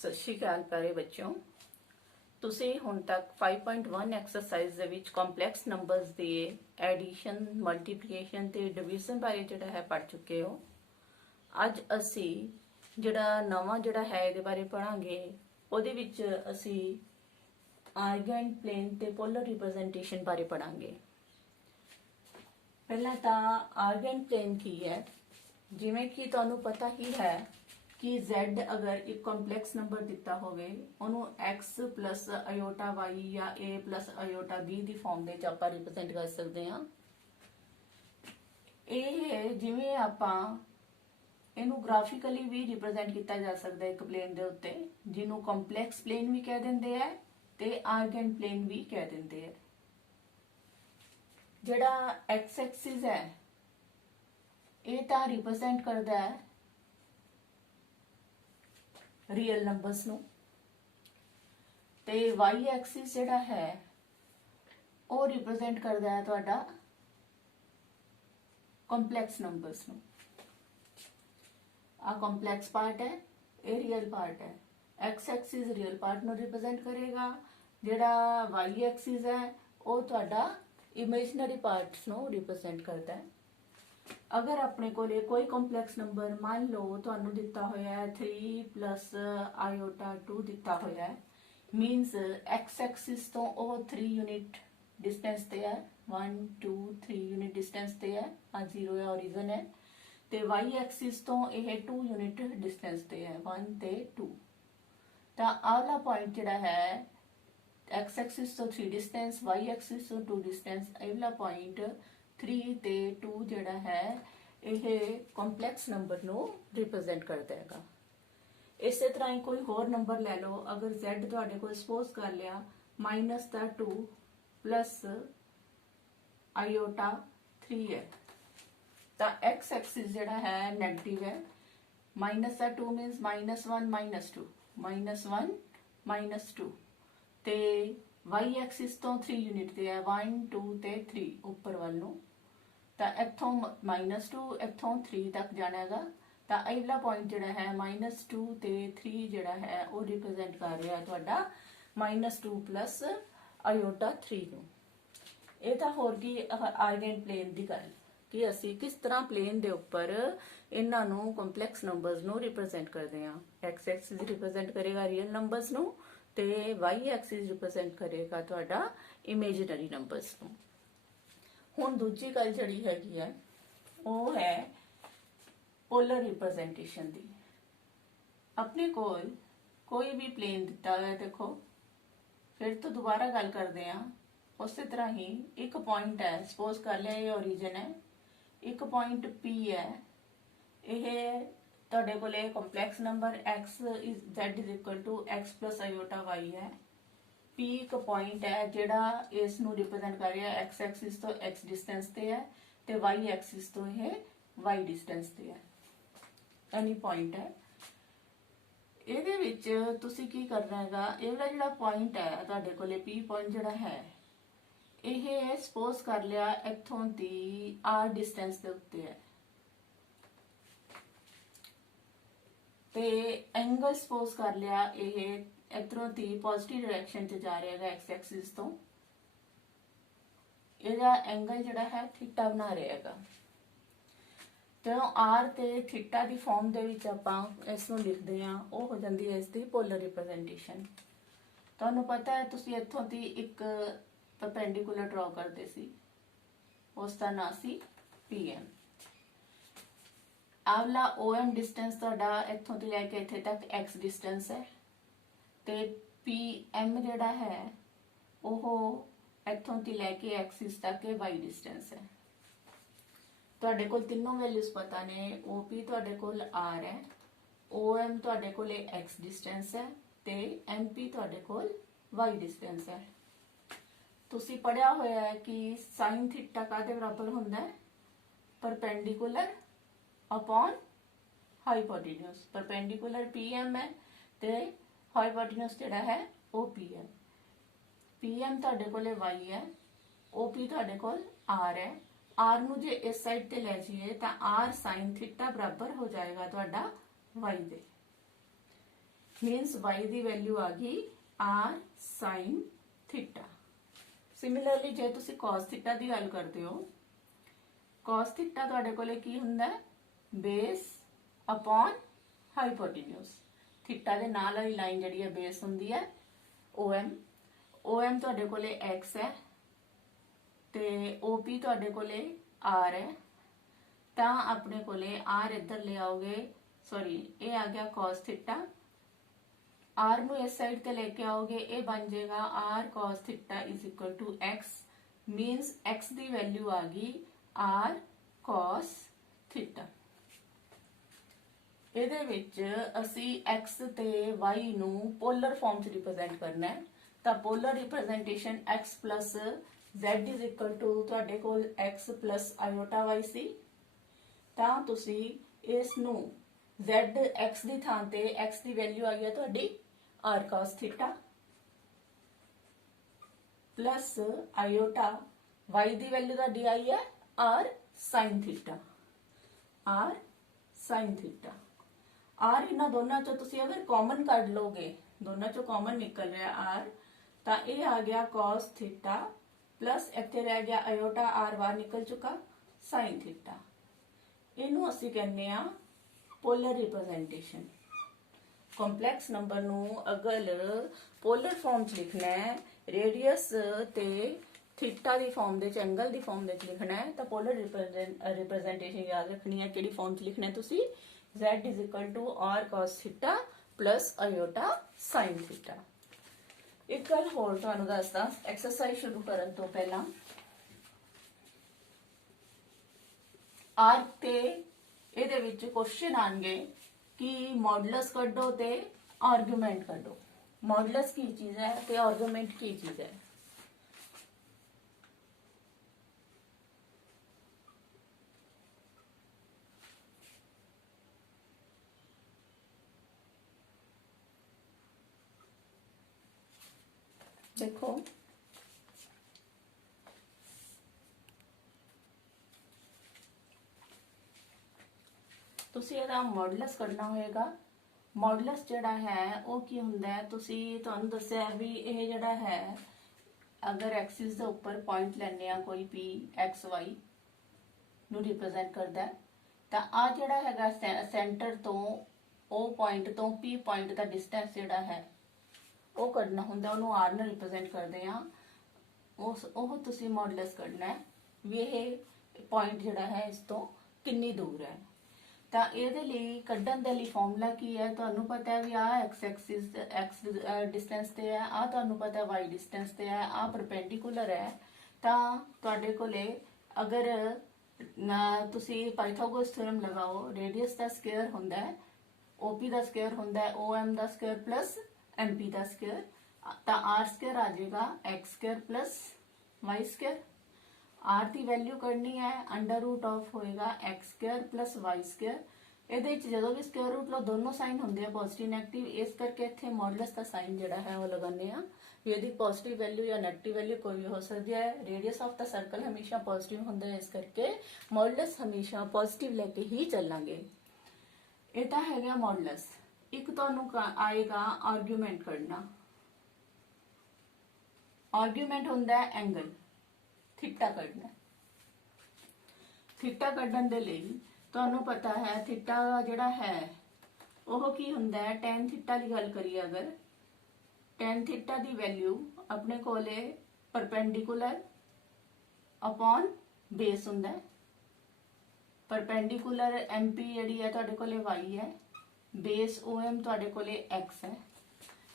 ਸਤਿ ਸ਼੍ਰੀ ਅਕਾਲ ਪਿਆਰੇ ਬੱਚਿਓ। ਤੁਸੀਂ ਹੁਣ ਤੱਕ 5.1 ਐਕਸਰਸਾਈਜ਼ ਦੇ ਵਿੱਚ ਕੰਪਲੈਕਸ ਨੰਬਰਸ ਦੇ ਐਡੀਸ਼ਨ, ਮਲਟੀਪਲੀਕੇਸ਼ਨ ਤੇ ਡਿਵੀਜ਼ਨ ਬਾਰੇ ਜਿਹੜਾ ਹੈ ਪੜ ਚੁੱਕੇ ਹੋ। ਅੱਜ ਅਸੀਂ ਜਿਹੜਾ ਨਵਾਂ ਹੈ ਇਹਦੇ ਬਾਰੇ ਪੜਾਂਗੇ। ਉਹਦੇ ਵਿੱਚ ਅਸੀਂ ਆਰਗੈਂਟ ਪਲੇਨ ਤੇ ਪੋਲਰ ਰਿਪਰੈਜ਼ੈਂਟੇਸ਼ਨ ਬਾਰੇ ਪੜਾਂਗੇ। ਪਹਿਲਾਂ ਤਾਂ ਆਰਗੈਂਟ ਪਲੇਨ ਕੀ ਹੈ, ਜਿਵੇਂ ਕਿ ਤੁਹਾਨੂੰ ਪਤਾ ਹੀ ਹੈ कि z अगर एक कॉम्प्लैक्स नंबर दिता होवे उन्होंने x प्लस आयोटा y या a plus iota b the farm ਦੇ ਵਿੱਚ ਆਪਾਂ ਰਿਪਰੈਜ਼ੈਂਟ ਕਰ ਸਕਦੇ ਹਾਂ। ਇਹ ਜਿਵੇਂ ਆਪਾਂ ਇਹਨੂੰ ਗ੍ਰਾਫਿਕਲੀ ਵੀ ਰਿਪਰੈਜ਼ੈਂਟ ਕੀਤਾ ਜਾ ਸਕਦਾ ਹੈ ਇੱਕ ਪਲੇਨ ਦੇ ਉੱਤੇ, ਜਿਹਨੂੰ ਕੰਪਲੈਕਸ ਪਲੇਨ ਵੀ ਕਹਿ ਦਿੰਦੇ ਆ ਤੇ ਆਰਗੈਂਟ ਪਲੇਨ ਵੀ ਕਹਿ ਦਿੰਦੇ ਆ। ਜਿਹੜਾ x ਐਕਸਿਸ ਹੈ ਇਹ ਤਾਂ ਰਿਪਰੈਜ਼ੈਂਟ ਕਰਦਾ ਹੈ रियल नंबर्स नु, ते y एक्सिस जिहड़ा है वो रिप्रेजेंट करता है तुहाडा कॉम्प्लैक्स नंबर्स नु। आ कॉम्प्लैक्स पार्ट है, ये रियल पार्ट है। x एक्सिस रियल पार्ट नु रिप्रेजेंट करेगा, जिहड़ा y एक्सिस है वो तुहाडा इमेजिनरी पार्ट्स नु रिप्रेजेंट करता है। अगर अपने को कोई कॉम्प्लैक्स नंबर मान लो तुहानू दिता होया है 3 प्लस आयोटा 2 दिता होया है, मीनस एक्स एक्सिस तो वो 3 यूनिट डिस्टेंस ते है, 1 2 3 यूनिट डिस्टेंस ते है, आ 0 है ओरिजिन है। ते वाई एक्सिस तो यह 2 यूनिट डिस्टेंस ते है, 1 ते 2। तो आला पॉइंट जिहड़ा है एक्स एक्सिस तो 3 डिस्टेंस, वाई एक्सिस तो 2 डिस्टेंस, अगला पॉइंट 3 ਤੇ 2 ਜਿਹੜਾ ਹੈ ਇਹ ਕੰਪਲੈਕਸ ਨੰਬਰ ਨੂੰ ਰਿਪਰੈਜ਼ੈਂਟ ਕਰਦਾ ਹੈਗਾ। ਇਸੇ ਤਰ੍ਹਾਂ ਹੀ ਕੋਈ ਹੋਰ ਨੰਬਰ ਲੈ ਲਓ। ਅਗਰ z ਤੁਹਾਡੇ ਕੋਲ ਸਪੋਜ਼ ਕਰ ਲਿਆ -2 ਪਲੱਸ ਆਇਓਟਾ 3 ਹੈ, ਤਾਂ x ਐਕਸਿਸ ਜਿਹੜਾ ਹੈ ਨੈਗੇਟਿਵ ਹੈ। -2 ਮੀਨਸ -1 -1 -2 ਤੇ y एक्सिस तो 3 यूनिट ते है, 1 2 ते 3 ऊपर वाल नू। तो इत्थों -2 इत्थों 3 तक जाना है। तो अगला पॉइंट जिहड़ा है -2 ते 3 जिहड़ा है वो रिप्रेजेंट कर रहा है तुहाडा -2 प्लस आयोटा 3 नू। ये तो होर की आर्गेंट प्लेन की गल कि असी किस तरह प्लेन दे उपर इन्हां नू कंपलैक्स नंबर्स नू रिप्रेजेंट करते हैं। एक्स एक्सिस रिप्रेजेंट करेगा रियल नंबर्स नू ते वाई एक्सिस रिप्रेजेंट करेगा तुहाडा इमेजिनरी नंबर्स नू। हुण दूजी गल जिहड़ी हैगी है वो है पोलर रिप्रेजेंटेशन दी। अपने कोल कोई भी प्लेन दिता है, देखो फिर तो दोबारा गल करते हैं। उस तरह ही एक पॉइंट है, सपोज कर लिया ये ओरिजिन है, एक पॉइंट P है, यह तुहाडे कोले complex number x z is equal to x plus iota y है। P एक पॉइंट है जिहड़ा इस नू रिप्रेजेंट कर रहा है x एक्सिस तो x डिस्टेंस ते है ते y एक्सिस तो यह y डिस्टेंस ते है। एनी पॉइंट है, ਇਹਦੇ ਵਿੱਚ ਤੁਸੀਂ ਕੀ ਕਰਨਾ ਹੈਗਾ, ਇਹ ਵਾਲਾ ਜਿਹੜਾ ਪੁਆਇੰਟ ਹੈ ਤੁਹਾਡੇ ਕੋਲੇ P ਪੁਆਇੰਟ ਜਿਹੜਾ ਹੈ ਇਹ ਸਪੋਜ਼ ਕਰ ਲਿਆ ਇੱਥੋਂ ਦੀ r ਡਿਸਟੈਂਸ ਦੇ ਉੱਤੇ ਹੈ ਤੇ एंगल सपोज कर लिया यह इधरों दी पॉजिटिव डायरेक्शन च जा रहा है एक्स एक्सिस तो, ਇਹਦਾ एंगल ਜਿਹੜਾ ਹੈ थीटा बना रहेगा। तो आर ते थीटा ਦੀ ਫਾਰਮ ਦੇ ਵਿੱਚ ਆਪਾਂ ਇਸ ਨੂੰ ਲਿਖਦੇ ਹਾਂ, ਉਹ ਹੋ ਜਾਂਦੀ ਹੈ ਇਸ ਦੀ ਪੋਲਰ ਰਿਪਰੈਜ਼ੈਂਟੇਸ਼ਨ। ਤੁਹਾਨੂੰ ਪਤਾ ਹੈ ਤੁਸੀਂ ਇੱਥੋਂ ਦੀ ਇੱਕ ਪਰਪੈਂਡੀਕੂਲਰ ਡਰਾ ਕਰਦੇ ਸੀ, ਉਸ ਦਾ ਨਾਂ ਸੀ PM। आवला OM डिस्टेंस तुहाडा इत्थों तो लैके इत्थे तक X डिस्टेंस है, ते PM जिहड़ा है वो इत्थों तो लैके एक्सिस तक Y डिस्टेंस है। तुहाडे कोल तीनों वैल्यूज पता ने, OP तुहाडे कोल R है, OM तुहाडे कोल X डिस्टेंस है ते MP तुहाडे कोल Y डिस्टेंस है। तुसी पढ़िया होया है कि साइन थीटा काहदे बराबर हुंदा है, perpendicular upon hypotenuse. Perpendicular PM है ते हाइपोटेन्यूज जिहड़ा है OP है। PM तुहाडे कोले Y है, OP तुहाडे कोल R है। R नू जे इस साइड ते ले जाइए तो R साइन थीटा बराबर हो जाएगा तुहाडा Y दे। मीनस y ਦੀ ਵੈਲਿਊ ਆ ਗਈ r sin थीटा। सिमिलरली ਜੇ ਤੁਸੀਂ cos थीटा ਦੀ ਗੱਲ ਕਰਦੇ ਹੋ, cos थीटा ਤੁਹਾਡੇ ਕੋਲੇ ਕੀ ਹੁੰਦਾ ਹੈ, ਬੇਸ ਅਪਨ ਹਾਈਪੋਟੇਨਿਊਸ। थीटा ਦੇ ਨਾਲ ਵਾਲੀ ਲਾਈਨ ਜਿਹੜੀ ਹੈ ਬੇਸ ਹੁੰਦੀ ਹੈ OM ਤੁਹਾਡੇ ਕੋਲੇ x ਹੈ ਤੇ OP ਤੁਹਾਡੇ ਕੋਲੇ r ਹੈ। ਤਾਂ ਆਪਣੇ ਕੋਲੇ r ਇੱਧਰ ਲੈ ਆਓਗੇ, ਸੌਰੀ ਇਹ ਆ ਗਿਆ cos थीटा, r ਨੂੰ ਇਸ ਸਾਈਡ ਤੇ ਲੈ ਕੇ ਆਓਗੇ, ਇਹ ਬਣ ਜਾਏਗਾ r cos theta is equal to x, means x ਦੀ ਵੈਲਿਊ ਆ ਗਈ r cos थीटा। ਇਹਦੇ ਵਿੱਚ ਅਸੀਂ x ਤੇ y ਨੂੰ ਪੋਲਰ ਫਾਰਮ 'ਚ ਰਿਪਰੈਜ਼ੈਂਟ ਕਰਨਾ ਹੈ। ਤਾਂ polar representation x plus z is equal to ਤੁਹਾਡੇ ਕੋਲ x plus iota y ਸੀ। ਤਾਂ ਤੁਸੀਂ ਇਸ ਨੂੰ z x ਦੀ ਥਾਂ ਤੇ x ਦੀ ਵੈਲਿਊ ਆ ਗਈ ਤੁਹਾਡੀ r cos theta plus iota y ਦੀ ਵੈਲਿਊ ਤੁਹਾਡੀ ਆਈ ਹੈ r sin theta, r sin theta. r ਇਹਨਾਂ ਦੋਨਾਂ ਚੋਂ ਤੁਸੀਂ ਅਗਰ ਕਾਮਨ ਕੱਢ ਲੋਗੇ, ਦੋਨਾਂ ਚੋਂ ਕਾਮਨ ਨਿਕਲ ਰਿਹਾ r, ਤਾਂ ਇਹ ਆ ਗਿਆ cos थीटा प्लस ਇੱਥੇ ਰਹਿ ਗਿਆ iota r ਬਾਹਰ ਨਿਕਲ ਚੁੱਕਾ sin थीटा। ਇਹਨੂੰ ਅਸੀਂ ਕਹਿੰਦੇ ਆ ਪੋਲਰ ਰਿਪਰੈਜ਼ੈਂਟੇਸ਼ਨ। ਕੰਪਲੈਕਸ ਨੰਬਰ ਨੂੰ ਅਗਰ ਪੋਲਰ ਫਾਰਮ 'ਚ ਲਿਖਣਾ ਹੈ, ਰੇਡੀਅਸ ਤੇ थीटा ਦੀ ਫਾਰਮ ਦੇ 'ਚ, ਐਂਗਲ ਦੀ ਫਾਰਮ ਦੇ 'ਚ ਲਿਖਣਾ ਹੈ, ਤਾਂ ਪੋਲਰ ਰਿਪਰੈਜ਼ੈਂਟੇਸ਼ਨ ਯਾਦ ਰੱਖਣੀ ਹੈ। ਕਿਹੜੀ ਫਾਰਮ 'ਚ ਲਿਖਣਾ ਹੈ ਤੁਸੀਂ, z is equal to r cos theta plus iota sin theta. एक गल होर तुहानू दसदा, एक्सरसाइज शुरू करन तो पहला आर ते ਇਹਦੇ ਵਿੱਚ क्वेश्चन आएंगे कि मॉडुलस कड्डो ते आर्गूमेंट कड्डो। मॉडुलस की चीज है ते आर्गूमेंट की चीज है। देखो ਤੁਸੀਂ ਇਹਦਾ ਮੋਡੂਲਸ ਕੱਢਣਾ ਹੋਏਗਾ। ਮੋਡੂਲਸ ਜਿਹੜਾ ਹੈ ਉਹ ਕੀ ਹੁੰਦਾ ਹੈ, ਤੁਸੀਂ ਤੁਹਾਨੂੰ ਦੱਸਿਆ ਵੀ ਇਹ ਜਿਹੜਾ ਹੈ ਅਗਰ ਐਕਸਿਸ ਦੇ ਉੱਪਰ ਪੁਆਇੰਟ ਲੈਣੇ ਆ ਕੋਈ p x y ਨੂੰ ਰਿਪਰੈਜ਼ੈਂਟ ਕਰਦਾ ਹੈ, ਤਾਂ ਆ ਜਿਹੜਾ ਹੈਗਾ ਸੈਂਟਰ ਤੋਂ ਉਹ ਪੁਆਇੰਟ ਤੋਂ p ਪੁਆਇੰਟ ਦਾ ਡਿਸਟੈਂਸ ਜਿਹੜਾ ਹੈ ਉਹ ਕੱਢਣਾ ਹੁੰਦਾ, ਉਹਨੂੰ r ਨਾਲ ਰਿਪਰੈਜ਼ੈਂਟ ਕਰਦੇ ਆ। ਉਹ ਤੁਸੀਂ ਮੋਡੂਲਸ ਕੱਢਣਾ ਹੈ ਵੀ ਇਹ ਪੁਆਇੰਟ ਜਿਹੜਾ ਹੈ ਇਸ ਤੋਂ ਕਿੰਨੀ ਦੂਰ ਹੈ। ਤਾਂ ਇਹਦੇ ਲਈ ਕੱਢਣ ਦੇ ਲਈ ਫਾਰਮੂਲਾ ਕੀ ਹੈ, ਤੁਹਾਨੂੰ ਪਤਾ ਹੈ ਵੀ ਆ x ਐਕਸਿਸ x ਡਿਸਟੈਂਸ ਤੇ ਹੈ, ਆ ਤੁਹਾਨੂੰ ਪਤਾ ਹੈ y ਡਿਸਟੈਂਸ ਤੇ ਹੈ, ਆ ਪਰਪੈਂਡੀਕੂਲਰ ਹੈ। ਤਾਂ ਤੁਹਾਡੇ ਕੋਲੇ ਅਗਰ ਤੁਸੀਂ ਪਾਈਥਾਗੋਰਸ ਥਿਓਰਮ ਲਗਾਓ, ਰੇਡੀਅਸ ਦਾ ਸਕੁਅਰ ਹੁੰਦਾ ਹੈ OP ਦਾ ਸਕੁਅਰ ਹੁੰਦਾ ਹੈ OM ਦਾ ਸਕੁਅਰ ਪਲਸ MP ਦਾ ਸਕੁਅਰ, ਤਾਂ r ਸਕੁਅਰ ਆ ਜਾਏਗਾ x square plus y square. r ਦੀ ਵੈਲਿਊ ਕਰਨੀ ਹੈ ਅੰਡਰ ਰੂਟ ਆਫ ਹੋਏਗਾ x square plus y square. ਇਹਦੇ ਵਿੱਚ ਜਦੋਂ ਵੀ ਸਕੁਅਰ ਰੂਟ ਲਓ ਦੋਨੋਂ ਸਾਈਨ ਹੁੰਦੇ ਆ ਪੋਜ਼ਿਟਿਵ ਨੈਗੇਟਿਵ, ਇਸ ਕਰਕੇ ਇੱਥੇ ਮੋਡੂਲਸ ਦਾ ਸਾਈਨ ਜਿਹੜਾ ਹੈ ਉਹ ਲਗਾਉਂਦੇ ਆ ਵੀ ਇਹਦੀ ਪੋਜ਼ਿਟਿਵ ਵੈਲਿਊ ਜਾਂ ਨੈਗੇਟਿਵ ਵੈਲਿਊ ਕੋਈ ਵੀ ਹੋ ਸਕਦੀ ਹੈ। ਰੇਡੀਅਸ ਆਫ ਦਾ ਸਰਕਲ ਹਮੇਸ਼ਾ ਪੋਜ਼ਿਟਿਵ ਹੁੰਦਾ ਹੈ, ਇਸ ਕਰਕੇ ਮੋਡੂਲਸ ਹਮੇਸ਼ਾ ਪੋਜ਼ਿਟਿਵ ਲੈ ਕੇ ਹੀ ਚੱਲਾਂਗੇ। ਇਹ ਤਾਂ ਹੈਗਾ ਮੋਡੂਲਸ। ਇੱਕ ਤੁਹਾਨੂੰ ਆਏਗਾ ਆਰਗੂਮੈਂਟ ਕਰਨਾ। ਆਰਗੂਮੈਂਟ ਹੁੰਦਾ ਹੈ ਐਂਗਲ थीटा ਕੱਢਣਾ। थीटा ਕੱਢਣ ਦੇ ਲਈ ਤੁਹਾਨੂੰ ਪਤਾ ਹੈ थीटा ਜਿਹੜਾ ਹੈ ਉਹ ਕੀ ਹੁੰਦਾ ਹੈ, tan थीटा ਦੀ ਗੱਲ ਕਰੀਏ ਅਗਰ, tan थीटा ਦੀ ਵੈਲਿਊ ਆਪਣੇ ਕੋਲੇ ਪਰਪੈਂਡੀਕੂਲਰ ਅਪਨ ਬੇਸ ਹੁੰਦਾ ਹੈ। ਪਰਪੈਂਡੀਕੂਲਰ MP ਜਿਹੜੀ ਹੈ ਤੁਹਾਡੇ ਕੋਲੇ y ਹੈ, ਬੇਸ OM ਤੁਹਾਡੇ ਕੋਲੇ x ਹੈ।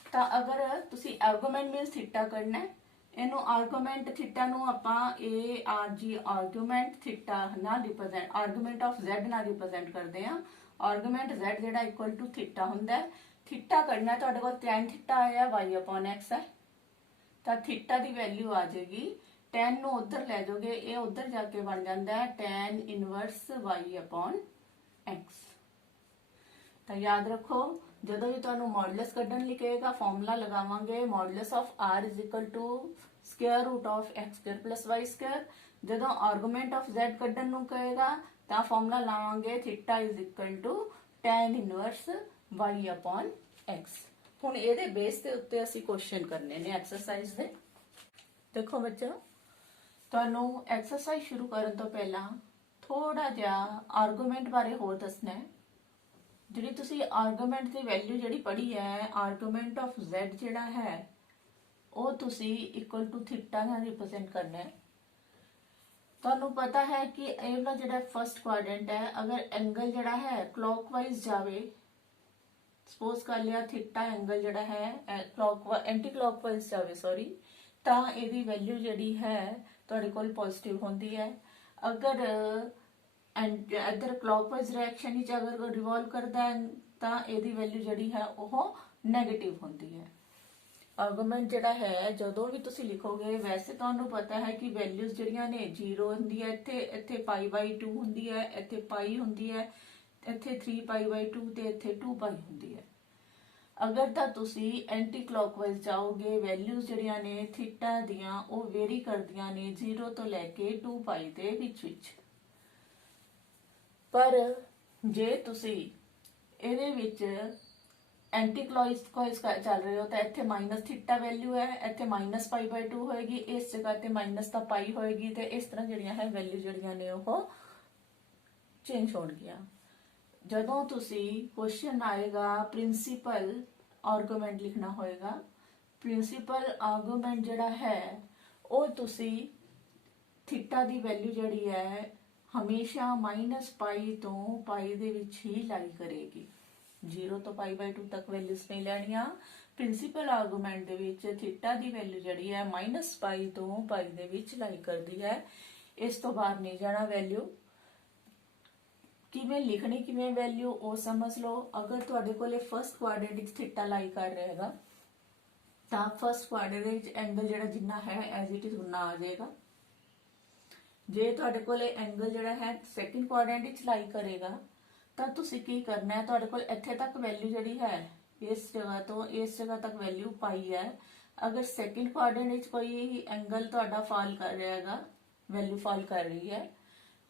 ਤਾਂ ਅਗਰ ਤੁਸੀਂ ਆਰਗੂਮੈਂਟ ਮੀਨਸ थीटा ਕੱਢਣਾ ਹੈ, ਇਹਨੂੰ ਆਰਗੂਮੈਂਟ ਥੀਟਾ ਨੂੰ ਆਪਾਂ ARG ਆਰਗੂਮੈਂਟ ਥੀਟਾ ਨਾਲ ਰਿਪਰੈਜ਼ੈਂਟ, ਆਰਗੂਮੈਂਟ ਆਫ Z ਨਾਲ ਰਿਪਰੈਜ਼ੈਂਟ ਕਰਦੇ ਆ। ਆਰਗੂਮੈਂਟ Z ਜਿਹੜਾ ਇਕੁਅਲ ਟੂ ਥੀਟਾ ਹੁੰਦਾ ਹੈ। ਥੀਟਾ ਕੱਢਣਾ ਤੁਹਾਡੇ ਕੋਲ tan ਥੀਟਾ ਆਇਆ y ਅਪਨ x ਹੈ, ਤਾਂ ਥੀਟਾ ਦੀ ਵੈਲਿਊ ਆ ਜਾਏਗੀ, tan ਨੂੰ ਉਧਰ ਲੈ ਜਾਓਗੇ, ਇਹ ਉਧਰ ਜਾ ਕੇ ਬਣ ਜਾਂਦਾ ਹੈ tan inverse y upon x। ਤਾਂ ਯਾਦ ਰੱਖੋ ਜਦੋਂ ਵੀ ਤੁਹਾਨੂੰ ਮੋਡੂਲਸ ਕੱਢਣ ਲਈ ਕਹੇਗਾ ਫਾਰਮੂਲਾ ਲਗਾਵਾਂਗੇ modulus of r is equal to square root of x square plus y square। ਜਦੋਂ ਆਰਗੂਮੈਂਟ ਆਫ z ਕੱਢਣ ਨੂੰ ਕਹੇਗਾ ਤਾਂ ਫਾਰਮੂਲਾ ਲਾਵਾਂਗੇ theta is equal to tan inverse y upon x। ਹੁਣ ਇਹਦੇ ਬੇਸ ਦੇ ਉੱਤੇ ਅਸੀਂ ਕੁਐਸਚਨ ਕਰਨੇ ਨੇ ਐਕਸਰਸਾਈਜ਼ ਦੇ। ਦੇਖੋ ਬੱਚੋ, ਤੁਹਾਨੂੰ ਐਕਸਰਸਾਈਜ਼ ਸ਼ੁਰੂ ਕਰਨ ਤੋਂ ਪਹਿਲਾਂ ਥੋੜਾ ਜਿਹਾ ਆਰਗੂਮੈਂਟ ਬਾਰੇ ਹੋਰ ਦੱਸਣਾ ਹੈ। ਜਿਹੜੀ ਤੁਸੀਂ ਆਰਗੂਮੈਂਟ ਦੀ ਵੈਲਿਊ ਜਿਹੜੀ ਪੜ੍ਹੀ ਹੈ, ਆਰਗੂਮੈਂਟ ਆਫ z ਜਿਹੜਾ ਹੈ ਉਹ ਤੁਸੀਂ ਇਕੁਅਲ ਟੂ ਥੀਟਾ ਨਾਲ ਰਿਪਰੈਜ਼ੈਂਟ ਕਰਨਾ ਹੈ। ਤੁਹਾਨੂੰ ਪਤਾ ਹੈ ਕਿ ਇਹ ਵਾਲਾ ਜਿਹੜਾ ਫਰਸਟ ਕੁਆਡਰੈਂਟ ਹੈ, ਅਗਰ ਐਂਗਲ ਜਿਹੜਾ ਹੈ ਕਲੌਕਵਾਈਜ਼ ਜਾਵੇ, ਸਪੋਜ਼ ਕਰ ਲਿਆ ਥੀਟਾ ਐਂਗਲ ਜਿਹੜਾ ਹੈ ਐਂਟੀ ਕਲੌਕਵਾਈਜ਼ ਜਾਵੇ ਸੌਰੀ, ਤਾਂ ਇਹਦੀ ਵੈਲਿਊ ਜਿਹੜੀ ਹੈ ਤੁਹਾਡੇ ਕੋਲ ਪੋਜ਼ਿਟਿਵ ਹੁੰਦੀ ਹੈ। ਅਗਰ ਇੱਧਰ ਕਲੌਕਵਾਈਜ਼ ਡਾਇਰੈਕਸ਼ਨ ਵਿੱਚ ਅਗਰ ਰਿਵੋਲਵ ਕਰਦਾ ਹੈ ਤਾਂ ਇਹਦੀ ਵੈਲਿਊ ਜਿਹੜੀ ਹੈ ਉਹ ਨੈਗੇਟਿਵ ਹੁੰਦੀ ਹੈ। ਆਰਗੂਮੈਂਟ ਜਿਹੜਾ ਹੈ ਜਦੋਂ ਵੀ ਤੁਸੀਂ ਲਿਖੋਗੇ, ਵੈਸੇ ਤੁਹਾਨੂੰ ਪਤਾ ਹੈ ਕਿ ਵੈਲਿਊਜ਼ ਜਿਹੜੀਆਂ ਨੇ 0 ਹੁੰਦੀ ਹੈ, ਇੱਥੇ π/2 ਹੁੰਦੀ ਹੈ, ਇੱਥੇ ਪਾਈ ਹੁੰਦੀ ਹੈ, ਇੱਥੇ 3π/2 ਤੇ ਇੱਥੇ 2π ਹੁੰਦੀ ਹੈ। ਅਗਰ ਤਾਂ ਤੁਸੀਂ ਐਂਟੀ ਕਲੌਕਵਾਈਜ਼ ਜਾਓਗੇ, ਵੈਲਿਊਜ਼ ਜਿਹੜੀਆਂ ਨੇ ਥੀਟਾ ਦੀਆਂ ਉਹ ਵੇਰੀ ਕਰਦੀਆਂ ਨੇ 0 ਤੋਂ ਲੈ ਕੇ 2π ਦੇ ਵਿੱਚ। ਪਰ ਜੇ ਤੁਸੀਂ ਇਹਦੇ ਵਿੱਚ ਐਂਟੀ ਕਲੌਕਵਾਈਜ਼ ਚੱਲ ਰਹੇ ਹੋ ਤਾਂ ਇੱਥੇ ਮਾਈਨਸ ਥੀਟਾ ਵੈਲਿਊ ਹੈ, ਇੱਥੇ -π/2 ਹੋਏਗੀ, ਇਸ ਜਗ੍ਹਾ ਤੇ ਮਾਈਨਸ ਤਾਂ ਪਾਈ ਹੋਏਗੀ, ਤੇ ਇਸ ਤਰ੍ਹਾਂ ਜਿਹੜੀਆਂ ਹੈ ਵੈਲਿਊ ਜਿਹੜੀਆਂ ਨੇ ਉਹ ਚੇਂਜ ਹੋਣਗੀਆਂ। ਜਦੋਂ ਤੁਸੀਂ ਕੁਐਸਚਨ ਆਏਗਾ ਪ੍ਰਿੰਸੀਪਲ ਆਰਗੂਮੈਂਟ ਲਿਖਣਾ ਹੋਏਗਾ, ਪ੍ਰਿੰਸੀਪਲ ਆਰਗੂਮੈਂਟ ਜਿਹੜਾ ਹੈ ਉਹ ਤੁਸੀਂ ਥੀਟਾ ਦੀ ਵੈਲਿਊ ਜਿਹੜੀ ਹੈ ਹਮੇਸ਼ਾ -π ਤੋਂ π ਦੇ ਵਿੱਚ ਹੀ ਲਾਈ ਕਰੇਗੀ। 0 ਤੋਂ π/2 ਤੱਕ ਵੈਲਿਊਜ਼ ਨਹੀਂ ਲੈਣੀਆਂ। ਪ੍ਰਿੰਸੀਪਲ ਆਰਗੂਮੈਂਟ ਦੇ ਵਿੱਚ ਥੀਟਾ ਦੀ ਵੈਲਿਊ ਜਿਹੜੀ ਹੈ -π ਤੋਂ π ਦੇ ਵਿੱਚ ਲਾਈ ਕਰਦੀ ਹੈ, ਇਸ ਤੋਂ ਬਾਹਰ ਨਹੀਂ ਜਾਣਾ ਵੈਲਿਊ। ਕਿਵੇਂ ਲਿਖਣੀ, ਕਿਵੇਂ ਵੈਲਿਊ ਉਹ ਸਮਝ ਲਓ। ਅਗਰ ਤੁਹਾਡੇ ਕੋਲੇ ਫਸਟ ਕੁਆਡਰੈਂਟ ਵਿੱਚ ਥੀਟਾ ਲਾਈ ਕਰ ਰਹੇਗਾ ਤਾਂ ਫਸਟ ਕੁਆਡਰੈਂਟ ਵਿੱਚ ਐਂਗਲ ਜਿਹੜਾ ਜਿੰਨਾ ਹੈ ਐਜ਼ ਇਟ ਇਜ਼ ਉਨਾ ਆ ਜਾਏਗਾ। ਜੇ ਤੁਹਾਡੇ ਕੋਲੇ ਐਂਗਲ ਜਿਹੜਾ ਹੈ ਸੈਕਿੰਡ ਕੁਆਡਰੈਂਟ ਵਿੱਚ ਲਾਈ ਕਰੇਗਾ ਤਾਂ ਤੁਸੀਂ ਕੀ ਕਰਨਾ ਹੈ, ਤੁਹਾਡੇ ਕੋਲ ਇੱਥੇ ਤੱਕ ਵੈਲਿਊ ਜਿਹੜੀ ਹੈ ਇਸ ਜਗ੍ਹਾ ਤੋਂ ਇਸ ਜਗ੍ਹਾ ਤੱਕ ਵੈਲਿਊ ਪਾਈ ਹੈ। ਅਗਰ ਸੈਕਿੰਡ ਕੁਆਡਰੈਂਟ ਵਿੱਚ ਕੋਈ ਐਂਗਲ ਤੁਹਾਡਾ ਫਾਲ ਕਰ ਰਿਹਾ ਹੈਗਾ, ਵੈਲਿਊ ਫਾਲ ਕਰ ਰਹੀ ਹੈ,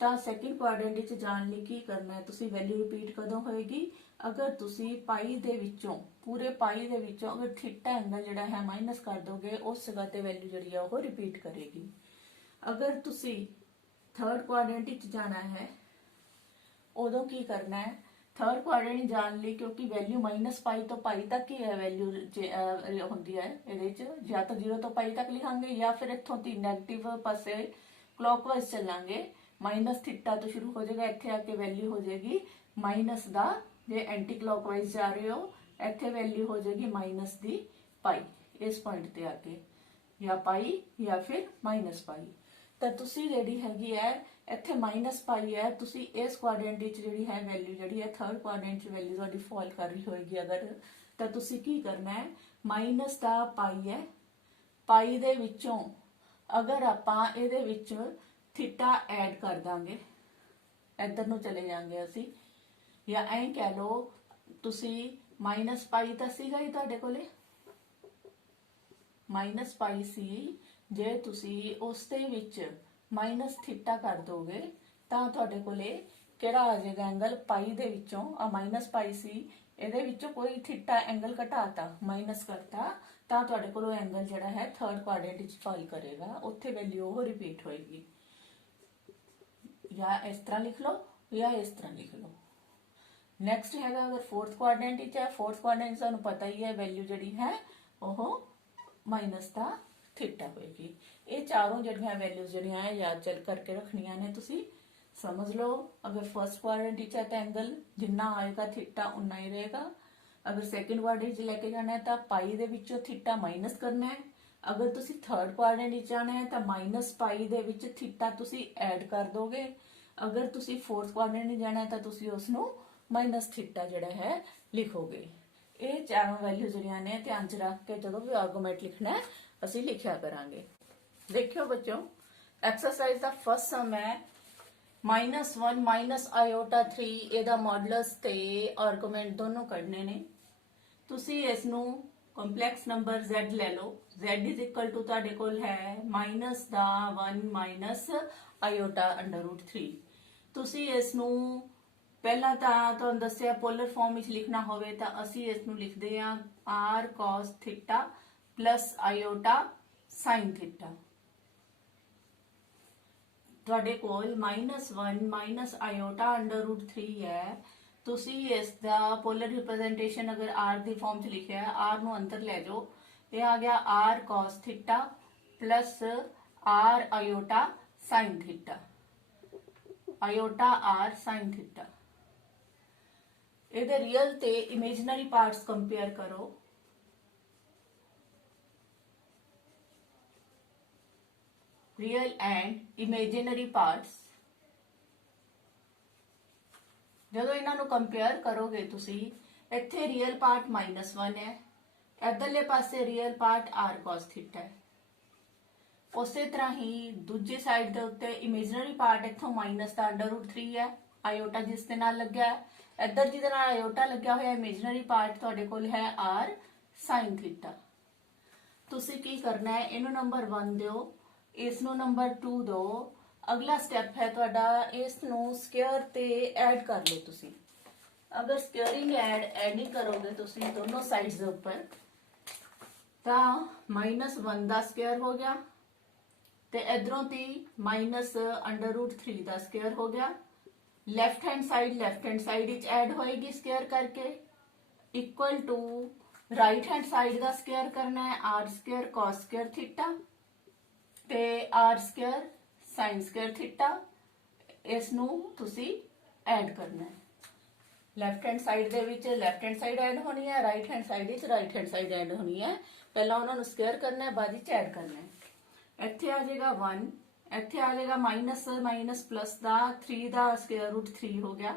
ਤਾਂ ਸੈਕਿੰਡ ਕੁਆਡਰੈਂਟ ਵਿੱਚ ਜਾਣ ਲਈ ਕੀ ਕਰਨਾ ਹੈ, ਤੁਸੀਂ ਵੈਲਿਊ ਰਿਪੀਟ ਕਦੋਂ ਹੋਏਗੀ, ਅਗਰ ਤੁਸੀਂ ਪਾਈ ਦੇ ਵਿੱਚੋਂ ਪੂਰੇ ਪਾਈ ਦੇ ਵਿੱਚੋਂ ਅਗਰ ਥੀਟਾ ਐਂਗਲ ਜਿਹੜਾ ਹੈ ਮਾਈਨਸ ਕਰ ਦੋਗੇ, ਉਸ ਜਗ੍ਹਾ ਤੇ ਵੈਲਿਊ ਜਿਹੜੀ ਹੈ ਉਹ ਰਿਪੀਟ ਕਰੇਗੀ। ਅਗਰ ਤੁਸੀਂ ਥਰਡ ਕੁਆਡਰੈਂਟ ਵਿੱਚ ਜਾਣਾ ਹੈ ਉਦੋਂ ਕੀ ਕਰਨਾ ਹੈ, ਥਰਡ ਕੁਆਡਰੈਂਟ ਜਾਣ ਲਈ ਕਿਉਂਕਿ ਵੈਲਿਊ -π ਤੋਂ π ਤੱਕ ਹੀ ਹੈ ਵੈਲਿਊ ਹੁੰਦੀ ਹੈ, ਇਹਦੇ ਚ ਜਾਂ ਤਾਂ 0 ਤੋਂ π ਤੱਕ ਲਿਖਾਂਗੇ ਜਾਂ ਫਿਰ ਇੱਥੋਂ ਦੀ ਨੈਗੇਟਿਵ ਪਾਸੇ ਕਲੌਕਵਾਈਜ਼ ਚੱਲਾਂਗੇ। ਮਾਈਨਸ ਥੀਟਾ ਤੋਂ ਸ਼ੁਰੂ ਹੋ ਜਾਏਗਾ, ਇੱਥੇ ਆ ਕੇ ਵੈਲਿਊ ਹੋ ਜਾਏਗੀ ਮਾਈਨਸ ਦਾ, ਜੇ ਐਂਟੀ ਕਲੌਕਵਾਈਜ਼ ਜਾ ਰਹੇ ਹੋ ਇੱਥੇ ਵੈਲਿਊ ਹੋ ਜਾਏਗੀ ਮਾਈਨਸ ਦੀ π, ਇਸ ਪੁਆਇੰਟ ਤੇ ਆ ਕੇ ਜਾਂ π ਜਾਂ ਫਿਰ -π। ਤਾਂ ਤੁਸੀਂ ਜਿਹੜੀ ਹੈਗੀ ਹੈ ਇੱਥੇ -π ਹੈ, ਤੁਸੀਂ ਇਸ ਕੁਆਡਰੈਂਟ ਵਿੱਚ ਜਿਹੜੀ ਹੈ ਵੈਲਿਊ ਜਿਹੜੀ ਹੈ ਥਰਡ ਕੁਆਡਰੈਂਟ 'ਚ ਵੈਲਿਊ ਤੁਹਾਡੀ ਫਾਲ ਕਰ ਰਹੀ ਹੋਏਗੀ ਅਗਰ, ਤਾਂ ਤੁਸੀਂ ਕੀ ਕਰਨਾ ਹੈ, ਮਾਈਨਸ ਦਾ π ਹੈ, π ਦੇ ਵਿੱਚੋਂ ਅਗਰ ਆਪਾਂ ਇਹਦੇ ਵਿੱਚ ਥੀਟਾ ਐਡ ਕਰ ਦਾਂਗੇ, ਇੱਧਰ ਨੂੰ ਚਲੇ ਜਾਾਂਗੇ ਅਸੀਂ, ਜਾਂ ਐਂ ਕਹਿ ਲਓ ਤੁਸੀਂ -π ਤਾਂ ਸੀਗਾ ਹੀ ਤੁਹਾਡੇ ਕੋਲੇ, -π ਸੀ, ਜੇ ਤੁਸੀਂ ਉਸ ਦੇ ਵਿੱਚ ਮਾਈਨਸ ਥੀਟਾ ਕਰ ਦੋਗੇ ਤਾਂ ਤੁਹਾਡੇ ਕੋਲੇ ਕਿਹੜਾ ਆ ਜਾਏਗਾ ਐਂਗਲ, ਪਾਈ ਦੇ ਵਿੱਚੋਂ ਆ -π ਸੀ, ਇਹਦੇ ਵਿੱਚੋਂ ਕੋਈ ਥੀਟਾ ਐਂਗਲ ਘਟਾਤਾ ਮਾਈਨਸ ਕਰਤਾ, ਤਾਂ ਤੁਹਾਡੇ ਕੋਲ ਉਹ ਐਂਗਲ ਜਿਹੜਾ ਹੈ ਥਰਡ ਕੁਆਡਰੈਂਟ ਵਿੱਚ ਫਾਲ ਕਰੇਗਾ, ਉੱਥੇ ਵੈਲਿਊ ਉਹ ਰਿਪੀਟ ਹੋਏਗੀ। ਜਾਂ ਇਸ ਤਰ੍ਹਾਂ ਲਿਖ ਲਓ ਜਾਂ ਇਸ ਤਰ੍ਹਾਂ ਲਿਖ ਲਓ। ਨੈਕਸਟ ਹੈਗਾ ਅਗਰ ਫੋਰਥ ਕੁਆਡਰੈਂਟ ਵਿੱਚ ਹੈ, ਫੋਰਥ ਕੁਆਡਰੈਂਟ ਤੁਹਾਨੂੰ ਪਤਾ ਹੀ ਹੈ ਵੈਲਿਊ ਜਿਹੜੀ ਹੈ ਉਹ ਮਾਈਨਸ ਦਾ ਥੀਟਾ ਹੋਏਗੀ। ਇਹ ਚਾਰੋਂ ਜਿਹੜੀਆਂ ਵੈਲਿਊਜ਼ ਜਿਹੜੀਆਂ ਹੈ ਯਾਦ ਚੱਲ ਕਰਕੇ ਰੱਖਣੀਆਂ ਨੇ, ਤੁਸੀਂ ਸਮਝ ਲਓ। ਅਗਰ ਫਰਸਟ ਕੁਆਡਰੈਂਟ ਵਿੱਚ ਹੈ ਤਾਂ ਐਂਗਲ ਜਿੰਨਾ ਆਏਗਾ ਥੀਟਾ ਉਨਾ ਹੀ ਰਹੇਗਾ। ਅਗਰ ਸੈਕਿੰਡ ਕੁਆਡਰੈਂਟ ਵਿੱਚ ਲੈ ਕੇ ਜਾਣਾ ਹੈ ਤਾਂ ਪਾਈ ਦੇ ਵਿੱਚੋਂ ਥੀਟਾ ਮਾਈਨਸ ਕਰਨਾ ਹੈ। ਅਗਰ ਤੁਸੀਂ ਥਰਡ ਕੁਆਡਰੈਂਟ ਵਿੱਚ ਜਾਣਾ ਹੈ ਤਾਂ -π ਦੇ ਵਿੱਚ ਥੀਟਾ ਤੁਸੀਂ ਐਡ ਕਰ ਦੋਗੇ। ਅਗਰ ਤੁਸੀਂ ਫੋਰਥ ਕੁਆਡਰੈਂਟ ਵਿੱਚ ਜਾਣਾ ਹੈ ਤਾਂ ਤੁਸੀਂ ਉਸ ਨੂੰ ਮਾਈਨਸ ਥੀਟਾ ਜਿਹੜਾ ਹੈ ਲਿਖੋਗੇ। ਇਹ ਚਾਰੋਂ ਵੈਲਿਊ ਜਿਹੜੀਆਂ ਨੇ ਧਿਆਨ 'ਚ ਰੱਖ ਕੇ ਜਦੋਂ ਵੀ ਆਰਗੂਮੈਂਟ ਲਿਖਣਾ ਹੈ ਅਸੀਂ ਲਿਖਿਆ ਕਰਾਂਗੇ। ਦੇਖਿਓ ਬੱਚੋ, ਐਕਸਰਸਾਈਜ਼ ਦਾ ਫਸਟ ਸਮ ਹੈ -1 -i/3, ਇਹਦਾ ਮੋਡੂਲਸ ਤੇ ਆਰਗੂਮੈਂਟ ਦੋਨੋਂ ਕੱਢਨੇ ਨੇ। ਤੁਸੀਂ ਇਸ ਨੂੰ ਕੰਪਲੈਕਸ ਨੰਬਰ z ਲੈ ਲਓ। z ਤੁਹਾਡੇ ਕੋਲ ਹੈ -1 -i/√3। ਤੁਸੀਂ ਇਸ ਨੂੰ ਪਹਿਲਾਂ ਤਾਂ ਤੁਹਾਨੂੰ ਦੱਸਿਆ ਪੋਲਰ ਫਾਰਮ ਵਿੱਚ ਲਿਖਣਾ ਹੋਵੇ ਤਾਂ ਅਸੀਂ ਇਸ ਨੂੰ ਲਿਖਦੇ ਹਾਂ r cos theta plus iota sin theta. ਤੁਹਾਡੇ ਕੋਲ -1 माइनस आयोटा √3 है। ਤੁਸੀਂ ਇਸ ਦਾ ਪੋਲਰ ਰਿਪਰੈਜ਼ੈਂਟੇਸ਼ਨ ਅਗਰ r ਦੀ ਫਾਰਮ ਚ ਲਿਖਿਆ ਹੈ, r ਨੂੰ ਅੰਦਰ ਲੈ ਜਾਓ, ਇਹ ਆ ਗਿਆ r cos theta plus r iota sin theta, iota r sin theta. ਇਹਦੇ ਰੀਅਲ ਤੇ ਇਮੇਜਨਰੀ ਪਾਰਟਸ ਕੰਪੇਅਰ ਕਰੋ। रियल एंड इमेजिनरी पार्ट्स ਜਦੋਂ ਇਹਨਾਂ ਨੂੰ ਕੰਪੇਅਰ ਕਰੋਗੇ ਤੁਸੀਂ, ਇੱਥੇ ਰੀਅਲ ਪਾਰਟ -1 ਹੈ, ਇਧਰਲੇ ਪਾਸੇ real part r cos theta ਹੈ। ਉਸੇ ਤਰ੍ਹਾਂ ਹੀ ਦੂਜੀ ਸਾਈਡ ਦੇ ਉੱਤੇ ਇਮੇਜਨਰੀ ਪਾਰਟ ਇੱਥੋਂ ਮਾਈਨਸ ਦਾ √3 ਹੈ, ਆਇਓਟਾ ਜਿਸ ਦੇ ਨਾਲ ਲੱਗਿਆ ਹੈ, ਇੱਧਰ ਜਿਹਦੇ ਨਾਲ ਆਇਓਟਾ ਲੱਗਿਆ ਹੋਇਆ ਇਮੇਜਨਰੀ ਪਾਰਟ ਤੁਹਾਡੇ ਕੋਲ ਹੈ r sin ਥੀਟਾ। ਤੁਸੀਂ ਕੀ ਕਰਨਾ ਹੈ, ਇਹਨੂੰ ਨੰਬਰ 1 ਦਿਓ, ਇਸ ਨੂੰ ਨੰਬਰ 2 ਦਿਓ। ਅਗਲਾ ਸਟੈਪ ਹੈ ਤੁਹਾਡਾ, ਇਸ ਨੂੰ ਸਕੁਅਰ ਤੇ ਐਡ ਕਰ ਲਓ ਤੁਸੀਂ। ਅਗਰ ਸਕੁਅਰਿੰਗ ਐਡਿੰਗ ਕਰੋਗੇ ਤੁਸੀਂ ਦੋਨੋਂ ਸਾਈਡਸ ਦੇ ਉੱਪਰ, ਤਾਂ -1 ਦਾ ਸਕੁਅਰ ਹੋ ਗਿਆ ਤੇ ਇਧਰੋਂ ਦੀ -√3 ਦਾ ਸਕੁਅਰ ਹੋ ਗਿਆ। ਲੈਫਟ ਹੈਂਡ ਸਾਈਡ ਵਿੱਚ ਐਡ ਹੋਏਗੀ ਸਕੁਅਰ ਕਰਕੇ, equal to right hand side ਦਾ ਸਕੁਅਰ ਕਰਨਾ ਹੈ r² cos² ਥੀਟਾ ਤੇ r² sin square थीटा। ਇਸ ਨੂੰ ਤੁਸੀਂ ਐਡ ਕਰਨਾ ਹੈ। ਲੈਫਟ ਹੈਂਡ ਸਾਈਡ ਦੇ ਵਿੱਚ ਲੈਫਟ ਹੈਂਡ ਸਾਈਡ ਐਡ ਹੋਣੀ ਹੈ, ਰਾਈਟ ਹੈਂਡ ਸਾਈਡ ਵਿੱਚ ਰਾਈਟ ਹੈਂਡ ਸਾਈਡ ਐਡ ਹੋਣੀ ਹੈ। ਪਹਿਲਾਂ ਉਹਨਾਂ ਨੂੰ ਸਕੁਅਰ ਕਰਨਾ ਹੈ, ਬਾਅਦ ਵਿੱਚ ਐਡ ਕਰਨਾ ਹੈ। ਇੱਥੇ ਆ ਜਾਏਗਾ 1, ਇੱਥੇ ਆ ਜਾਏਗਾ ਮਾਈਨਸ ਪਲੱਸ ਦਾ 3 ਦਾ √3 ਹੋ ਗਿਆ।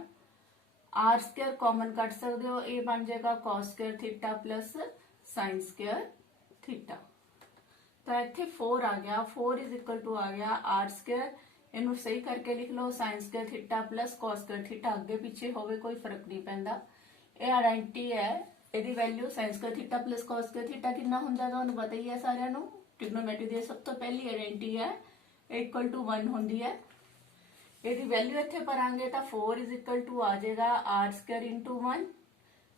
r² ਕਾਮਨ ਕੱਢ ਸਕਦੇ ਹੋ, ਇਹ ਬਣ ਜਾਏਗਾ cos² theta plus sin square theta. ਤਾਂ ਇੱਥੇ 4 ਆ ਗਿਆ, 4 ਆ ਗਿਆ r², ਇਹਨੂੰ ਸਹੀ ਕਰਕੇ ਲਿਖ ਲਓ, sin² theta plus cos² theta. ਅੱਗੇ ਪਿੱਛੇ ਹੋਵੇ ਕੋਈ ਫਰਕ ਨਹੀਂ ਪੈਂਦਾ, ਇਹ ਆਇਡੈਂਟੀ ਹੈ। ਇਹਦੀ value sin² theta plus cos² theta ਕਿੰਨਾ ਹੁੰਦਾ ਤੁਹਾਨੂੰ ਪਤਾ ਹੀ ਹੈ ਸਾਰਿਆਂ ਨੂੰ। ਟ੍ਰਿਗਨੋਮੈਟਰੀ ਦੀ ਸਭ ਤੋਂ ਪਹਿਲੀ ਆਇਡੈਂਟੀ ਹੈ, ਇਕੁਅਲ ਟੂ 1 ਹੁੰਦੀ ਹੈ। ਇਹਦੀ ਵੈਲਿਊ ਇੱਥੇ ਭਰਾਂਗੇ ਤਾਂ 4 ਆ ਜਾਏਗਾ r² into 1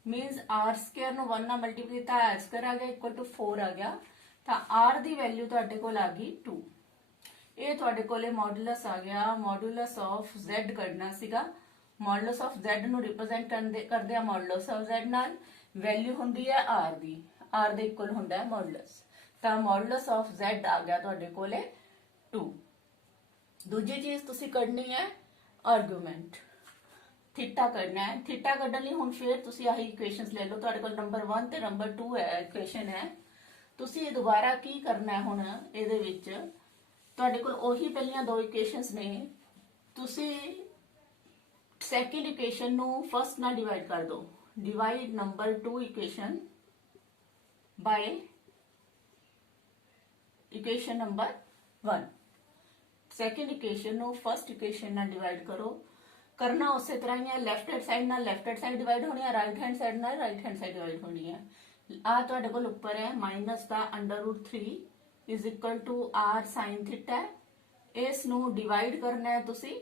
ਮੀਨਸ r² ਨੂੰ 1 ਨਾਲ ਮਲਟੀਪਲਾਈ ਕੀਤਾ, r² ਆ ਗਿਆ, ਇਕੁਅਲ ਟੂ 4 ਆ ਗਿਆ। ਤਾਂ r ਦੀ ਵੈਲਿਊ ਤੁਹਾਡੇ ਕੋਲ ਆ ਗਈ 2। ਇਹ ਤੁਹਾਡੇ ਕੋਲੇ ਮੋਡੂਲਸ ਆ ਗਿਆ, ਮੋਡੂਲਸ ਆਫ z ਕੱਢਣਾ ਸੀਗਾ। ਮੋਡੂਲਸ ਆਫ z ਨੂੰ ਰਿਪਰੈਜ਼ੈਂਟ ਕਰਦੇ ਆ ਮੋਡੂਲਸ ਆਫ z ਨਾਲ। ਵੈਲਿਊ ਹੁੰਦੀ ਹੈ r ਦੀ, r ਦੇ ਇਕੁਅਲ ਹੁੰਦਾ ਹੈ ਮੋਡੂਲਸ। ਤਾਂ ਮੋਡੂਲਸ ਆਫ z ਆ ਗਿਆ ਤੁਹਾਡੇ ਕੋਲੇ 2। ਦੂਜੀ ਚੀਜ਼ ਤੁਸੀਂ ਕੱਢਣੀ ਹੈ ਆਰਗੂਮੈਂਟ, ਥੀਟਾ ਕੱਢਣਾ ਹੈ। ਥੀਟਾ ਕੱਢਣ ਲਈ ਹੁਣ ਫੇਰ ਤੁਸੀਂ ਆਹੀ ਇਕੁਏਸ਼ਨਸ ਲੈ ਲਓ, ਤੁਹਾਡੇ ਕੋਲ ਨੰਬਰ 1 ਤੇ ਨੰਬਰ 2 ਹੈ ਇਕੁਏਸ਼ਨ ਹੈ। ਤੁਸੀਂ ਦੁਬਾਰਾ ਕੀ ਕਰਨਾ ਹੈ, ਹੁਣ ਇਹਦੇ ਵਿੱਚ ਤੁਹਾਡੇ ਕੋਲ ਉਹੀ ਪਹਿਲੀਆਂ ਦੋ ਇਕੁਏਸ਼ਨਸ ਨੇ, ਤੁਸੀਂ ਸੈਕਿੰਡ ਇਕੁਏਸ਼ਨ ਨੂੰ ਫਸਟ ਨਾਲ ਡਿਵਾਈਡ ਕਰ ਦਿਓ। Divide number 2 equation by equation number 1। Second equation ਨੂੰ ਫਸਟ ਇਕੁਏਸ਼ਨ ਨਾਲ ਡਿਵਾਈਡ ਕਰੋ। ਕਰਨਾ ਉਸੇ ਤਰ੍ਹਾਂ ਹੀ ਹੈ, ਲੈਫਟ ਹੈਂਡ ਸਾਈਡ ਨਾਲ ਲੈਫਟ ਹੈਂਡ ਸਾਈਡ ਡਿਵਾਈਡ ਹੋਣੀ ਹੈ, ਰਾਈਟ ਹੈਂਡ ਸਾਈਡ ਨਾਲ ਰਾਈਟ ਹੈਂਡ ਸਾਈਡ ਡਿਵਾਈਡ ਹੋਣੀ ਹੈ। ਆ ਤੁਹਾਡੇ ਕੋਲ ਉੱਪਰ ਹੈ ਮਾਈਨਸ ਦਾ √3 is equal to r sin theta. ਇਸ ਨੂੰ ਡਿਵਾਈਡ ਕਰਨਾ ਹੈ ਤੁਸੀਂ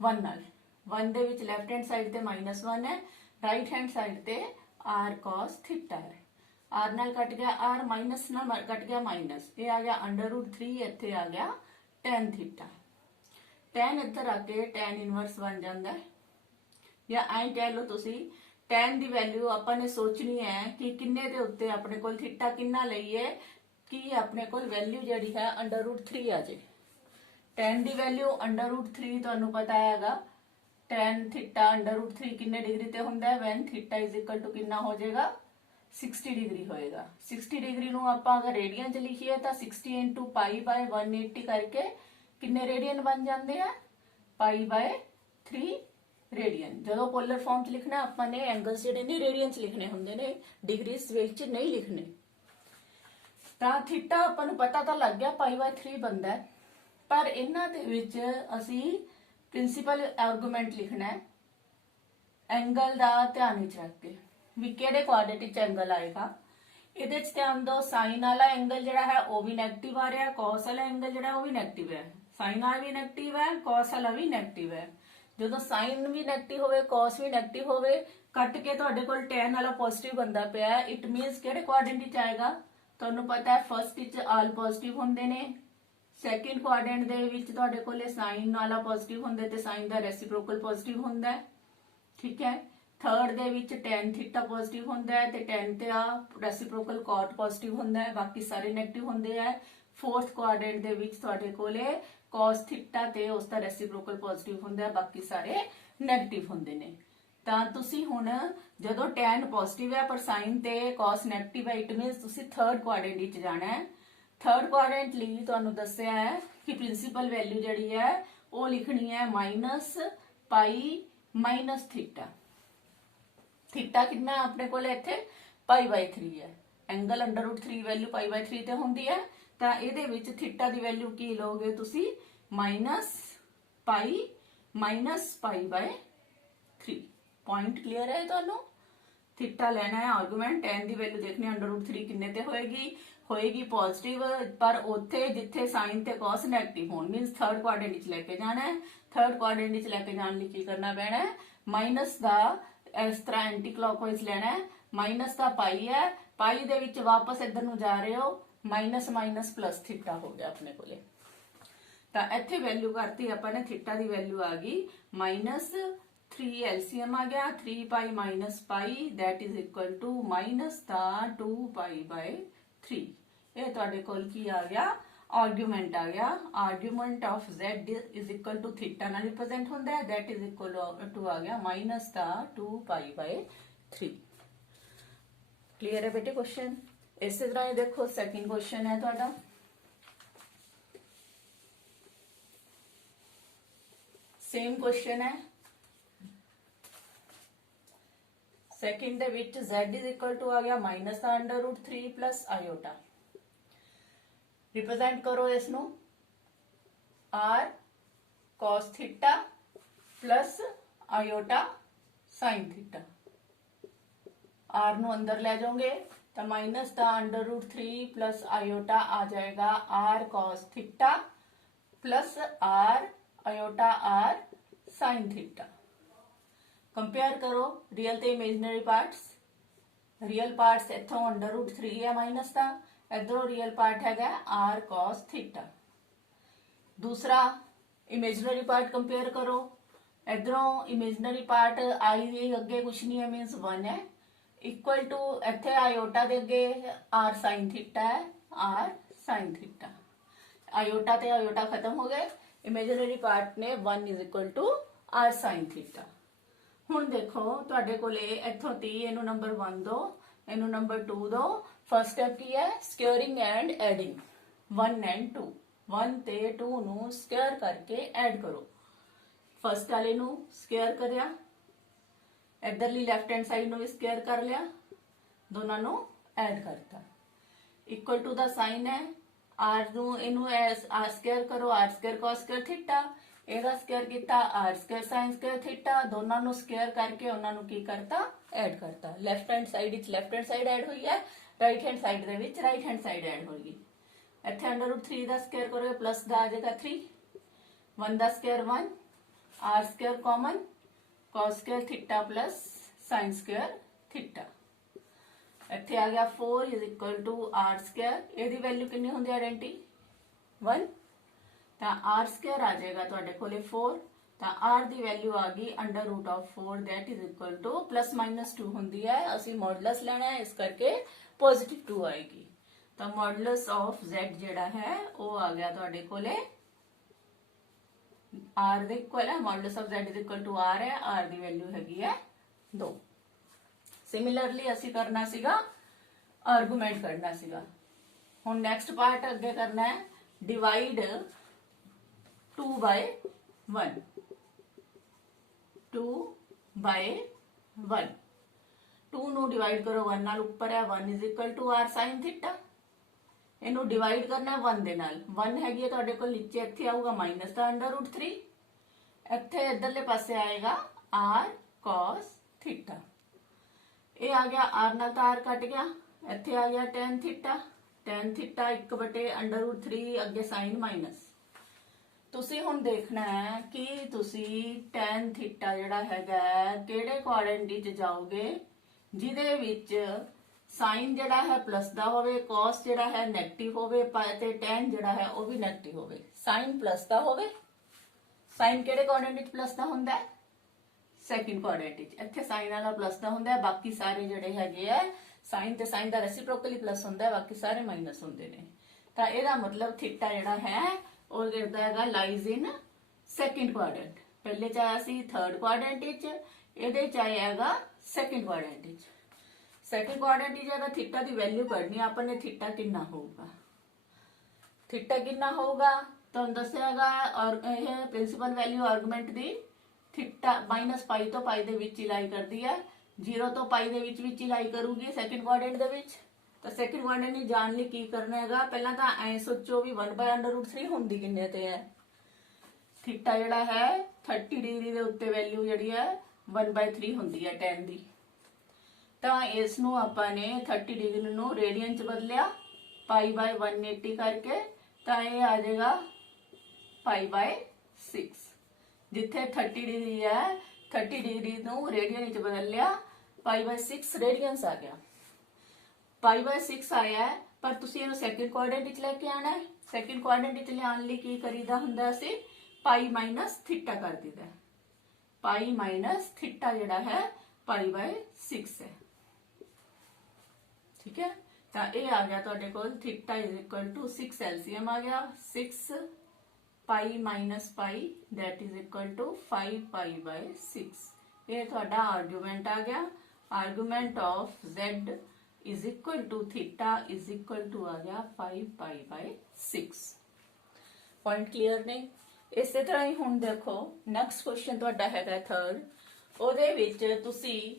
1 ਨਾਲ। 1 ਦੇ ਵਿੱਚ ਲੈਫਟ ਹੈਂਡ ਸਾਈਡ ਤੇ -1 ਹੈ, ਰਾਈਟ ਹੈਂਡ ਸਾਈਡ ਤੇ r cos ਥੀਟਾ ਹੈ। r ਨਾਲ ਕੱਟ ਗਿਆ r, ਮਾਈਨਸ ਨਾਲ ਕੱਟ ਗਿਆ ਮਾਈਨਸ, ਇਹ ਆ ਗਿਆ √3, ਇੱਥੇ ਆ ਗਿਆ tan ਥੀਟਾ। tan ਇੱਧਰ ਆ ਕੇ tan ਇਨਵਰਸ ਬਣ ਜਾਂਦਾ ਹੈ, ਜਾਂ ਐਂ ਕਹਿ ਲਓ ਤੁਸੀਂ tan ਦੀ ਵੈਲਿਊ ਆਪਾਂ ਨੇ ਸੋਚਣੀ ਹੈ ਕਿ ਕਿੰਨੇ ਦੇ ਉੱਤੇ ਆਪਣੇ ਕੋਲ ਥੀਟਾ ਕਿੰਨਾ ਲਈਏ ਕਿ ਆਪਣੇ ਕੋਲ ਵੈਲਿਊ ਜਿਹੜੀ ਹੈ √3 ਆ ਜੇ। tan ਦੀ ਵੈਲਿਊ √3 ਤੁਹਾਨੂੰ ਪਤਾ ਹੈਗਾ, tan ਥੀਟਾ √3 ਕਿੰਨੇ ਡਿਗਰੀ ਤੇ ਹੁੰਦਾ ਹੈ, when theta is equal to ਕਿੰਨਾ ਹੋ ਜਾਏਗਾ 60 ਡਿਗਰੀ ਹੋਏਗਾ। 60 ਡਿਗਰੀ ਨੂੰ ਆਪਾਂ ਅਗਰ ਰੇਡੀਅਨ ਚ ਲਿਖੀਏ ਤਾਂ 60 into π/180 ਕਰਕੇ ਕਿੰਨੇ ਰੇਡੀਅਨ ਬਣ ਜਾਂਦੇ ਆ, π/3 ਰੇਡੀਅਨ। ਜਦੋਂ ਪੋਲਰ ਫਾਰਮ ਚ ਲਿਖਣਾ ਆਪਾਂ ਨੇ ਐਂਗਲਸ ਜਿਹੜੇ ਨੇ ਰੇਡੀਅਨ ਚ ਲਿਖਣੇ ਹੁੰਦੇ ਨੇ, ਡਿਗਰੀਜ਼ ਵਿੱਚ ਨਹੀਂ ਲਿਖਣੇ। ਤਾਂ ਥੀਟਾ ਆਪਾਂ ਨੂੰ ਪਤਾ ਤਾਂ ਲੱਗ ਗਿਆ π/3 ਬਣਦਾ ਹੈ, ਪਰ ਇਹਨਾਂ ਦੇ ਵਿੱਚ ਅਸੀਂ ਪ੍ਰਿੰਸੀਪਲ ਆਰਗੂਮੈਂਟ ਲਿਖਣਾ ਹੈ ਐਂਗਲ ਦਾ ਧਿਆਨ ਵਿੱਚ ਰੱਖ ਕੇ ਵੀ ਕਿਹੜੇ ਕੁਆਡਰੇਟਿਕ ਐਂਗਲ ਆਏਗਾ। ਇਹਦੇ ਚ ਧਿਆਨ ਦਿਓ, ਸਾਈਨ ਵਾਲਾ ਐਂਗਲ ਜਿਹੜਾ ਹੈ ਉਹ ਵੀ ਨੈਗੇਟਿਵ ਆ ਰਿਹਾ, cos ਵਾਲਾ ਐਂਗਲ ਜਿਹੜਾ ਉਹ ਵੀ ਨੈਗੇਟਿਵ ਹੈ। ਸਾਈਨ ਵਾਲਾ ਵੀ ਨੈਗੇਟਿਵ ਹੈ, cos ਵਾਲਾ ਵੀ ਨੈਗੇਟਿਵ ਹੈ। ਜਦੋਂ ਸਾਈਨ ਵੀ ਨੈਗੇਟਿਵ ਹੋਵੇ cos ਵੀ ਨੈਗੇਟਿਵ ਹੋਵੇ ਕੱਟ ਕੇ ਤੁਹਾਡੇ ਕੋਲ tan ਵਾਲਾ ਪੋਜ਼ਿਟਿਵ ਬੰਦਾ ਪਿਆ, ਇਟ ਮੀਨਸ ਕਿਹੜੇ ਕੁਆਡਰੈਂਟ ਵਿੱਚ ਆਏਗਾ? ਤੁਹਾਨੂੰ ਪਤਾ ਹੈ ਫਸਟ ਵਿੱਚ ਆਲ ਪੋਜ਼ਿਟਿਵ ਹੁੰਦੇ ਨੇ, ਸੈਕਿੰਡ ਕੁਆਡਰੈਂਟ ਦੇ ਵਿੱਚ ਤੁਹਾਡੇ ਕੋਲੇ ਸਾਈਨ ਵਾਲਾ ਪੋਜ਼ਿਟਿਵ ਹੁੰਦਾ ਤੇ ਸਾਈਨ ਦਾ ਰੈਸੀਪ੍ਰੋਕਲ ਪੋਜ਼ਿਟਿਵ ਹੁੰਦਾ ਹੈ, ਠੀਕ ਹੈ। ਥਰਡ ਦੇ ਵਿੱਚ tan ਥੀਟਾ ਪੋਜ਼ਿਟਿਵ ਹੁੰਦਾ ਹੈ ਤੇ tan ਤੇ ਆ ਰੈਸੀਪ੍ਰੋਕਲ cot ਪੋਜ਼ਿਟਿਵ ਹੁੰਦਾ ਹੈ, ਬਾਕੀ ਸਾਰੇ ਨੈਗੇਟਿਵ ਹੁੰਦੇ ਆ। ਫੋਰਥ ਕੁਆਡਰੈਂਟ ਦੇ ਵਿੱਚ ਤੁਹਾਡੇ ਕੋਲੇ cos ਥੀਟਾ ਤੇ ਉਸ ਦਾ ਰੈਸੀਪ੍ਰੋਕਲ ਪੋਜ਼ਿਟਿਵ ਹੁੰਦਾ ਹੈ, ਬਾਕੀ ਸਾਰੇ ਨੈਗੇਟਿਵ ਹੁੰਦੇ ਨੇ। ਤਾਂ ਤੁਸੀਂ ਹੁਣ ਜਦੋਂ tan ਪੋਜ਼ਿਟਿਵ ਹੈ ਪਰ ਸਾਈਨ ਤੇ cos ਨੈਗੇਟਿਵ ਹੈ, ਇਟ ਮੀਨਸ ਤੁਸੀਂ ਥਰਡ ਕੁਆਡਰੈਂਟ ਵਿੱਚ ਜਾਣਾ ਹੈ। ਥਰਡ ਕੁਆਡਰੈਂਟ ਲਈ ਤੁਹਾਨੂੰ ਦੱਸਿਆ ਹੈ ਕਿ ਪ੍ਰਿੰਸੀਪਲ ਵੈਲਿਊ ਜਿਹੜੀ ਹੈ ਉਹ ਲਿਖਣੀ ਹੈ -ਪਾਈ ਮਾਈਨਸ ਥੀਟਾ। ਥੀਟਾ ਕਿੰਨਾ ਆਪਣੇ ਕੋਲ ਇੱਥੇ π/3 ਹੈ, ਐਂਗਲ √3 ਵੈਲਿਊ π/3 ਤੇ ਹੁੰਦੀ ਹੈ, ਤਾਂ ਇਹਦੇ ਵਿੱਚ ਥੀਟਾ ਦੀ ਵੈਲਿਊ ਕੀ ਲਓਗੇ ਤੁਸੀਂ? -ਪਾਈ ਮਾਈਨਸ π/3। ਪੁਆਇੰਟ ਕਲੀਅਰ ਹੈ ਤੁਹਾਨੂੰ? ਥੀਟਾ ਲੈਣਾ ਹੈ ਆਰਗੂਮੈਂਟ, tan ਦੀ ਵੈਲਿਊ ਦੇਖਣੀ √3 ਕਿੰਨੇ ਤੇ ਹੋਏਗੀ ਪੋਜ਼ਿਟਿਵ, ਪਰ ਉੱਥੇ ਜਿੱਥੇ ਸਾਈਨ ਤੇ cos ਨੈਗੇਟਿਵ ਹੋਣ, ਮੀਨਸ ਥਰਡ ਕੁਆਡਰੈਂਟ ਵਿੱਚ ਲੈ ਕੇ ਜਾਣਾ ਹੈ। ਥਰਡ ਕੁਆਡਰੈਂਟ ਵਿੱਚ ਲੈ ਕੇ ਜਾਣ ਲਈ ਕੀ ਕਰਨਾ ਪੈਣਾ ਹੈ? ਮਾਈਨਸ ਦਾ ਇਸ ਤਰ੍ਹਾਂ ਐਂਟੀ ਕਲੌਕਵਾਈਜ਼ ਲੈਣਾ ਹੈ, ਮਾਈਨਸ ਦਾ ਪਾਈ ਹੈ, ਪਾਈ ਦੇ ਵਿੱਚ ਵਾਪਸ ਇੱਧਰ ਨੂੰ ਜਾ ਰਹੇ ਹੋ, ਮਾਈਨਸ ਮਾਈਨਸ ਪਲੱਸ ਥੀਟਾ ਹੋ ਗਿਆ ਆਪਣੇ ਕੋਲੇ। ਤਾਂ ਇੱਥੇ ਵੈਲਿਊ ਕਰਤੀ ਆਪਾਂ ਨੇ, ਥੀਟਾ ਦੀ ਵੈਲਿਊ ਆ ਗਈ -3 LCM ਆ ਗਿਆ 3π - pi that is equal to minus ਦਾ 2π/3। ਇਹ ਤੁਹਾਡੇ ਕੋਲ ਕੀ ਆ ਗਿਆ? ਆਰਗੂਮੈਂਟ ਆ ਗਿਆ। Argument of z is equal to theta ਨਾਲ ਰਿਪਰੈਜ਼ੈਂਟ ਹੁੰਦਾ ਹੈ, that is equal to ਆ ਗਿਆ ਮਾਈਨਸ ਦਾ 2π/3। ਕਲੀਅਰ ਹੈ ਬੇਟੇ ਕੁਐਸਚਨ? ਇਸੇ ਤਰ੍ਹਾਂ ਹੀ ਦੇਖੋ ਸੈਕਿੰਡ ਕੁਐਸਚਨ ਹੈ ਤੁਹਾਡਾ, ਸੇਮ ਕੁਐਸਚਨ ਹੈ। ਸੈਕਿੰਡ ਦੇ ਵਿੱਚ z is equal to ਆ ਗਿਆ ਮਾਈਨਸ ਦਾ √3 ਪਲੱਸ ਆਇਓਟਾ। रिप्रेजेंट करो इसनू r cos theta plus iota sin theta. r नू अंदर ले जाओगे तो माइनस का √3 प्लस आयोटा आ जाएगा r cos theta plus r iota r sin theta. Compare करो रियल ते इमेजिनरी पार्ट्स। रियल पार्ट्स इथों √3 है माइनस का, इधरों रियल पार्ट है r cos थीटा। दूसरा इमेजिनरी पार्ट कंपेयर करो, इधरों इमेजिनरी पार्ट आई अगे कुछ नहीं है, मीनस 1 है, इक्वल टू इथे आयोटा दे अगे r sin थीटा है, r sin थीटा। आयोटा ते आयोटा खत्म हो गए, इमेजिनरी पार्ट ने 1 is equal to r sin theta. हुण देखो तुहाडे कोले इथों 30 इनू नंबर 1 दो, इनू नंबर 2 दो। फर्स्ट स्टेप की है स्क्वेयरिंग एंड एडिंग 1 एंड 2। 1 ते 2 नू स्क्वेयर करके ऐड करो। फर्स्ट वाले नू स्क्वेयर करया, इधरली लेफ्ट हैंड साइड नू भी स्क्वेयर कर लिया, दोनों नू ऐड करता। इक्वल टू दा साइन है, r नू इनू r स्क्वेयर करो, r square cos square theta, ਇਹਦਾ स्क्वेयर किया r square sin square theta, दोनों नू स्क्वेयर करके उन्हां नू की करता? ऐड करता। Left hand side which left hand side add हुई है, राइट हैंड साइड दे विच राइट हैंड साइड ऐड होगी। इत्थे √3 दा स्क्वेयर करोगे प्लस दा आ जाएगा 3, 1 दा square 1, r square common, cos square theta plus sin square theta. इत्थे आ गया 4 is equal to r square, ਇਹਦੀ वैल्यू कितनी होंदी आइडेंटिटी 1, ਤਾਂ r स्क्वेयर आ जाएगा ਤੁਹਾਡੇ ਕੋਲੇ 4, ਤਾਂ r ਦੀ ਵੈਲਿਊ ਆ ਗਈ √4 that is equal to +-2 ਹੁੰਦੀ ਹੈ, ਅਸੀਂ ਮੋਡੂਲਸ ਲੈਣਾ ਹੈ ਇਸ ਕਰਕੇ ਪੋਜ਼ਿਟਿਵ 2 ਆਏਗੀ। ਤਾਂ ਮੋਡੂਲਸ ਆਫ z ਜਿਹੜਾ ਹੈ ਉਹ ਆ ਗਿਆ ਤੁਹਾਡੇ ਕੋਲੇ r ਦੇ ਇਕੁਅਲ ਹੈ, modulus of z is equal to r ਹੈ, r ਦੀ ਵੈਲਿਊ ਹੈਗੀ ਹੈ 2। ਸਿਮਿਲਰਲੀ ਅਸੀਂ ਕਰਨਾ ਸੀਗਾ ਆਰਗੂਮੈਂਟ ਕਰਨਾ ਸੀਗਾ। ਹੁਣ ਨੈਕਸਟ ਪਾਰਟ ਅੱਗੇ ਕਰਨਾ ਹੈ डिवाइड 2/1, 2/1। 2 ਨੂੰ ਡਿਵਾਈਡ ਕਰੋ 1 ਨਾਲ, ਉੱਪਰ ਹੈ 1 is equal to r sin theta, ਇਹਨੂੰ ਡਿਵਾਈਡ ਕਰਨਾ 1 ਦੇ ਨਾਲ, 1 ਹੈਗੀ ਹੈ ਤੁਹਾਡੇ ਕੋਲ ਨੀਚੇ, ਇੱਥੇ ਆਊਗਾ ਮਾਈਨਸ ਦਾ √3, ਇੱਥੇ ਇਧਰਲੇ ਪਾਸੇ ਆਏਗਾ r cos ਥੀਟਾ। ਇਹ ਆ ਗਿਆ r ਨਾਲ ਤਾਂ r ਕੱਟ ਗਿਆ, ਇੱਥੇ ਆ ਗਿਆ tan ਥੀਟਾ, tan थीटा 1/√3 अगे साइन माइनस, ਤੁਸੀਂ ਹੁਣ ਦੇਖਣਾ ਹੈ ਕਿ ਤੁਸੀਂ tan ਥੀਟਾ ਜਿਹੜਾ ਹੈਗਾ ਕਿਹੜੇ ਕੁਆਡਰੈਂਟ ਵਿੱਚ ਜਾਓਗੇ ਜਿਹਦੇ ਵਿੱਚ ਸਾਈਨ ਜਿਹੜਾ ਹੈ ਪਲੱਸ ਦਾ ਹੋਵੇ, cos ਜਿਹੜਾ ਹੈ ਨੈਗੇਟਿਵ ਹੋਵੇ ਤੇ tan ਜਿਹੜਾ ਹੈ ਉਹ ਵੀ ਨੈਗੇਟਿਵ ਹੋਵੇ। ਸਾਈਨ ਪਲੱਸ ਦਾ ਹੋਵੇ, ਸਾਈਨ ਕਿਹੜੇ ਕੁਆਡਰੈਂਟ ਵਿੱਚ ਪਲੱਸ ਦਾ ਹੁੰਦਾ ਹੈ? ਸੈਕਿੰਡ ਕੁਆਡਰੈਂਟ ਵਿੱਚ। ਇੱਥੇ ਸਾਈਨ ਵਾਲਾ ਪਲੱਸ ਦਾ ਹੁੰਦਾ ਹੈ, ਬਾਕੀ ਸਾਰੇ ਜਿਹੜੇ ਹੈਗੇ ਆ ਸਾਈਨ ਤੇ ਸਾਈਨ ਦਾ ਰੈਸਿਪਰੋਕਲੀ ਪਲੱਸ ਹੁੰਦਾ ਹੈ, ਬਾਕੀ ਸਾਰੇ ਮਾਈਨਸ ਹੁੰਦੇ ਨੇ। ਤਾਂ ਇਹਦਾ ਮਤਲਬ ਥੀਟਾ ਜਿਹੜਾ ਹੈ ਉਹ ਜਿਹੜਾ ਹੈਗਾ ਲਾਈਜ਼ ਇਨ ਸੈਕਿੰਡ ਕੁਆਡਰੈਂਟ। ਪਹਿਲੇ ਚ ਆਇਆ ਸੀ ਥਰਡ ਕੁਆਡਰੈਂਟ ਵਿੱਚ, ਇਹਦੇ ਚ ਆਏਗਾ ਸੈਕਿੰਡ ਕੁਆਡਰੈਂਟ ਵਿੱਚ। ਸੈਕਿੰਡ ਕੁਆਡਰੈਂਟ ਵਿੱਚ ਅਗਰ ਥੀਟਾ ਦੀ ਵੈਲਿਊ ਕੱਢਣੀ ਆਪਾਂ ਨੇ, ਥੀਟਾ ਕਿੰਨਾ ਹੋਊਗਾ? ਥੀਟਾ ਕਿੰਨਾ ਹੋਊਗਾ ਤੁਹਾਨੂੰ ਦੱਸਿਆਗਾ, ਔਰ ਇਹ ਪ੍ਰਿੰਸੀਪਲ ਵੈਲਿਊ ਆਰਗੂਮੈਂਟ ਦੀ ਥੀਟਾ -π ਤੋਂ π ਦੇ ਵਿੱਚ ਹੀ ਲਾਈ ਕਰਦੀ ਹੈ, 0 ਤੋਂ π ਦੇ ਵਿੱਚ ਹੀ ਲਾਈ ਕਰੂਗੀ ਸੈਕਿੰਡ ਕੁਆਡਰੈਂਟ ਦੇ ਵਿੱਚ। ਤਾਂ ਸੈਕਿੰਡ ਕੁਆਡਰੈਂਟ ਨੂੰ ਜਾਣ ਲਈ ਕੀ ਕਰਨਾ ਹੈਗਾ? ਪਹਿਲਾਂ ਤਾਂ ਐ ਸੋਚੋ ਵੀ 1/√3 ਹੁੰਦੀ ਕਿੰਨੇ ਤੇ ਹੈ? ਥੀਟਾ ਜਿਹੜਾ ਹੈ 30 ਡਿਗਰੀ ਦੇ ਉੱਤੇ ਵੈਲਿਊ ਜਿਹੜੀ ਹੈ 1/3 ਹੁੰਦੀ ਹੈ tan ਦੀ। ਤਾਂ ਇਸ ਨੂੰ ਆਪਾਂ ਨੇ 30 ਡਿਗਰੀ ਨੂੰ ਰੇਡੀਅਨ ਚ ਬਦਲਿਆ π/180 ਕਰਕੇ, ਤਾਂ ਇਹ ਆ ਜਾਏਗਾ π/6। ਜਿੱਥੇ 30 ਡਿਗਰੀ ਹੈ 30 ਡਿਗਰੀ ਨੂੰ ਰੇਡੀਅਨ ਵਿੱਚ ਬਦਲ ਲਿਆ, π/6 ਰੇਡੀਅਨਸ ਆ ਗਿਆ। π/6 ਆਇਆ ਹੈ, ਪਰ ਤੁਸੀਂ ਇਹਨੂੰ ਸੈਕਿੰਡ ਕੁਆਡਰੈਂਟ ਵਿੱਚ ਲੈ ਕੇ ਆਣਾ ਹੈ। ਸੈਕਿੰਡ ਕੁਆਡਰੈਂਟ ਵਿੱਚ ਲਿਆਉਣ ਲਈ ਕੀ ਕਰੀਦਾ ਹੁੰਦਾ ਸੀ? π-θ ਕਰ ਦਿੱਤਾ। π-θ ਜਿਹੜਾ ਹੈ π/6 ਹੈ। ਠੀਕ ਹੈ, ਤਾਂ ਇਹ ਆ ਗਿਆ ਤੁਹਾਡੇ ਕੋਲ θ = 6 LCM ਆ ਗਿਆ, 6 π - π that is equal to 5π/6। ਇਹ ਤੁਹਾਡਾ ਆਰਗੂਮੈਂਟ ਆ ਗਿਆ। Argument of z is equal to theta is equal to ਆ ਗਿਆ 5π/6। ਪੁਆਇੰਟ ਕਲੀਅਰ ਨੇ? ਇਸੇ ਤਰ੍ਹਾਂ ਹੀ ਹੁਣ ਦੇਖੋ ਨੈਕਸਟ ਕੁਐਸਚਨ ਤੁਹਾਡਾ ਹੈਗਾ ਥਰਡ, ਉਹਦੇ ਵਿੱਚ ਤੁਸੀਂ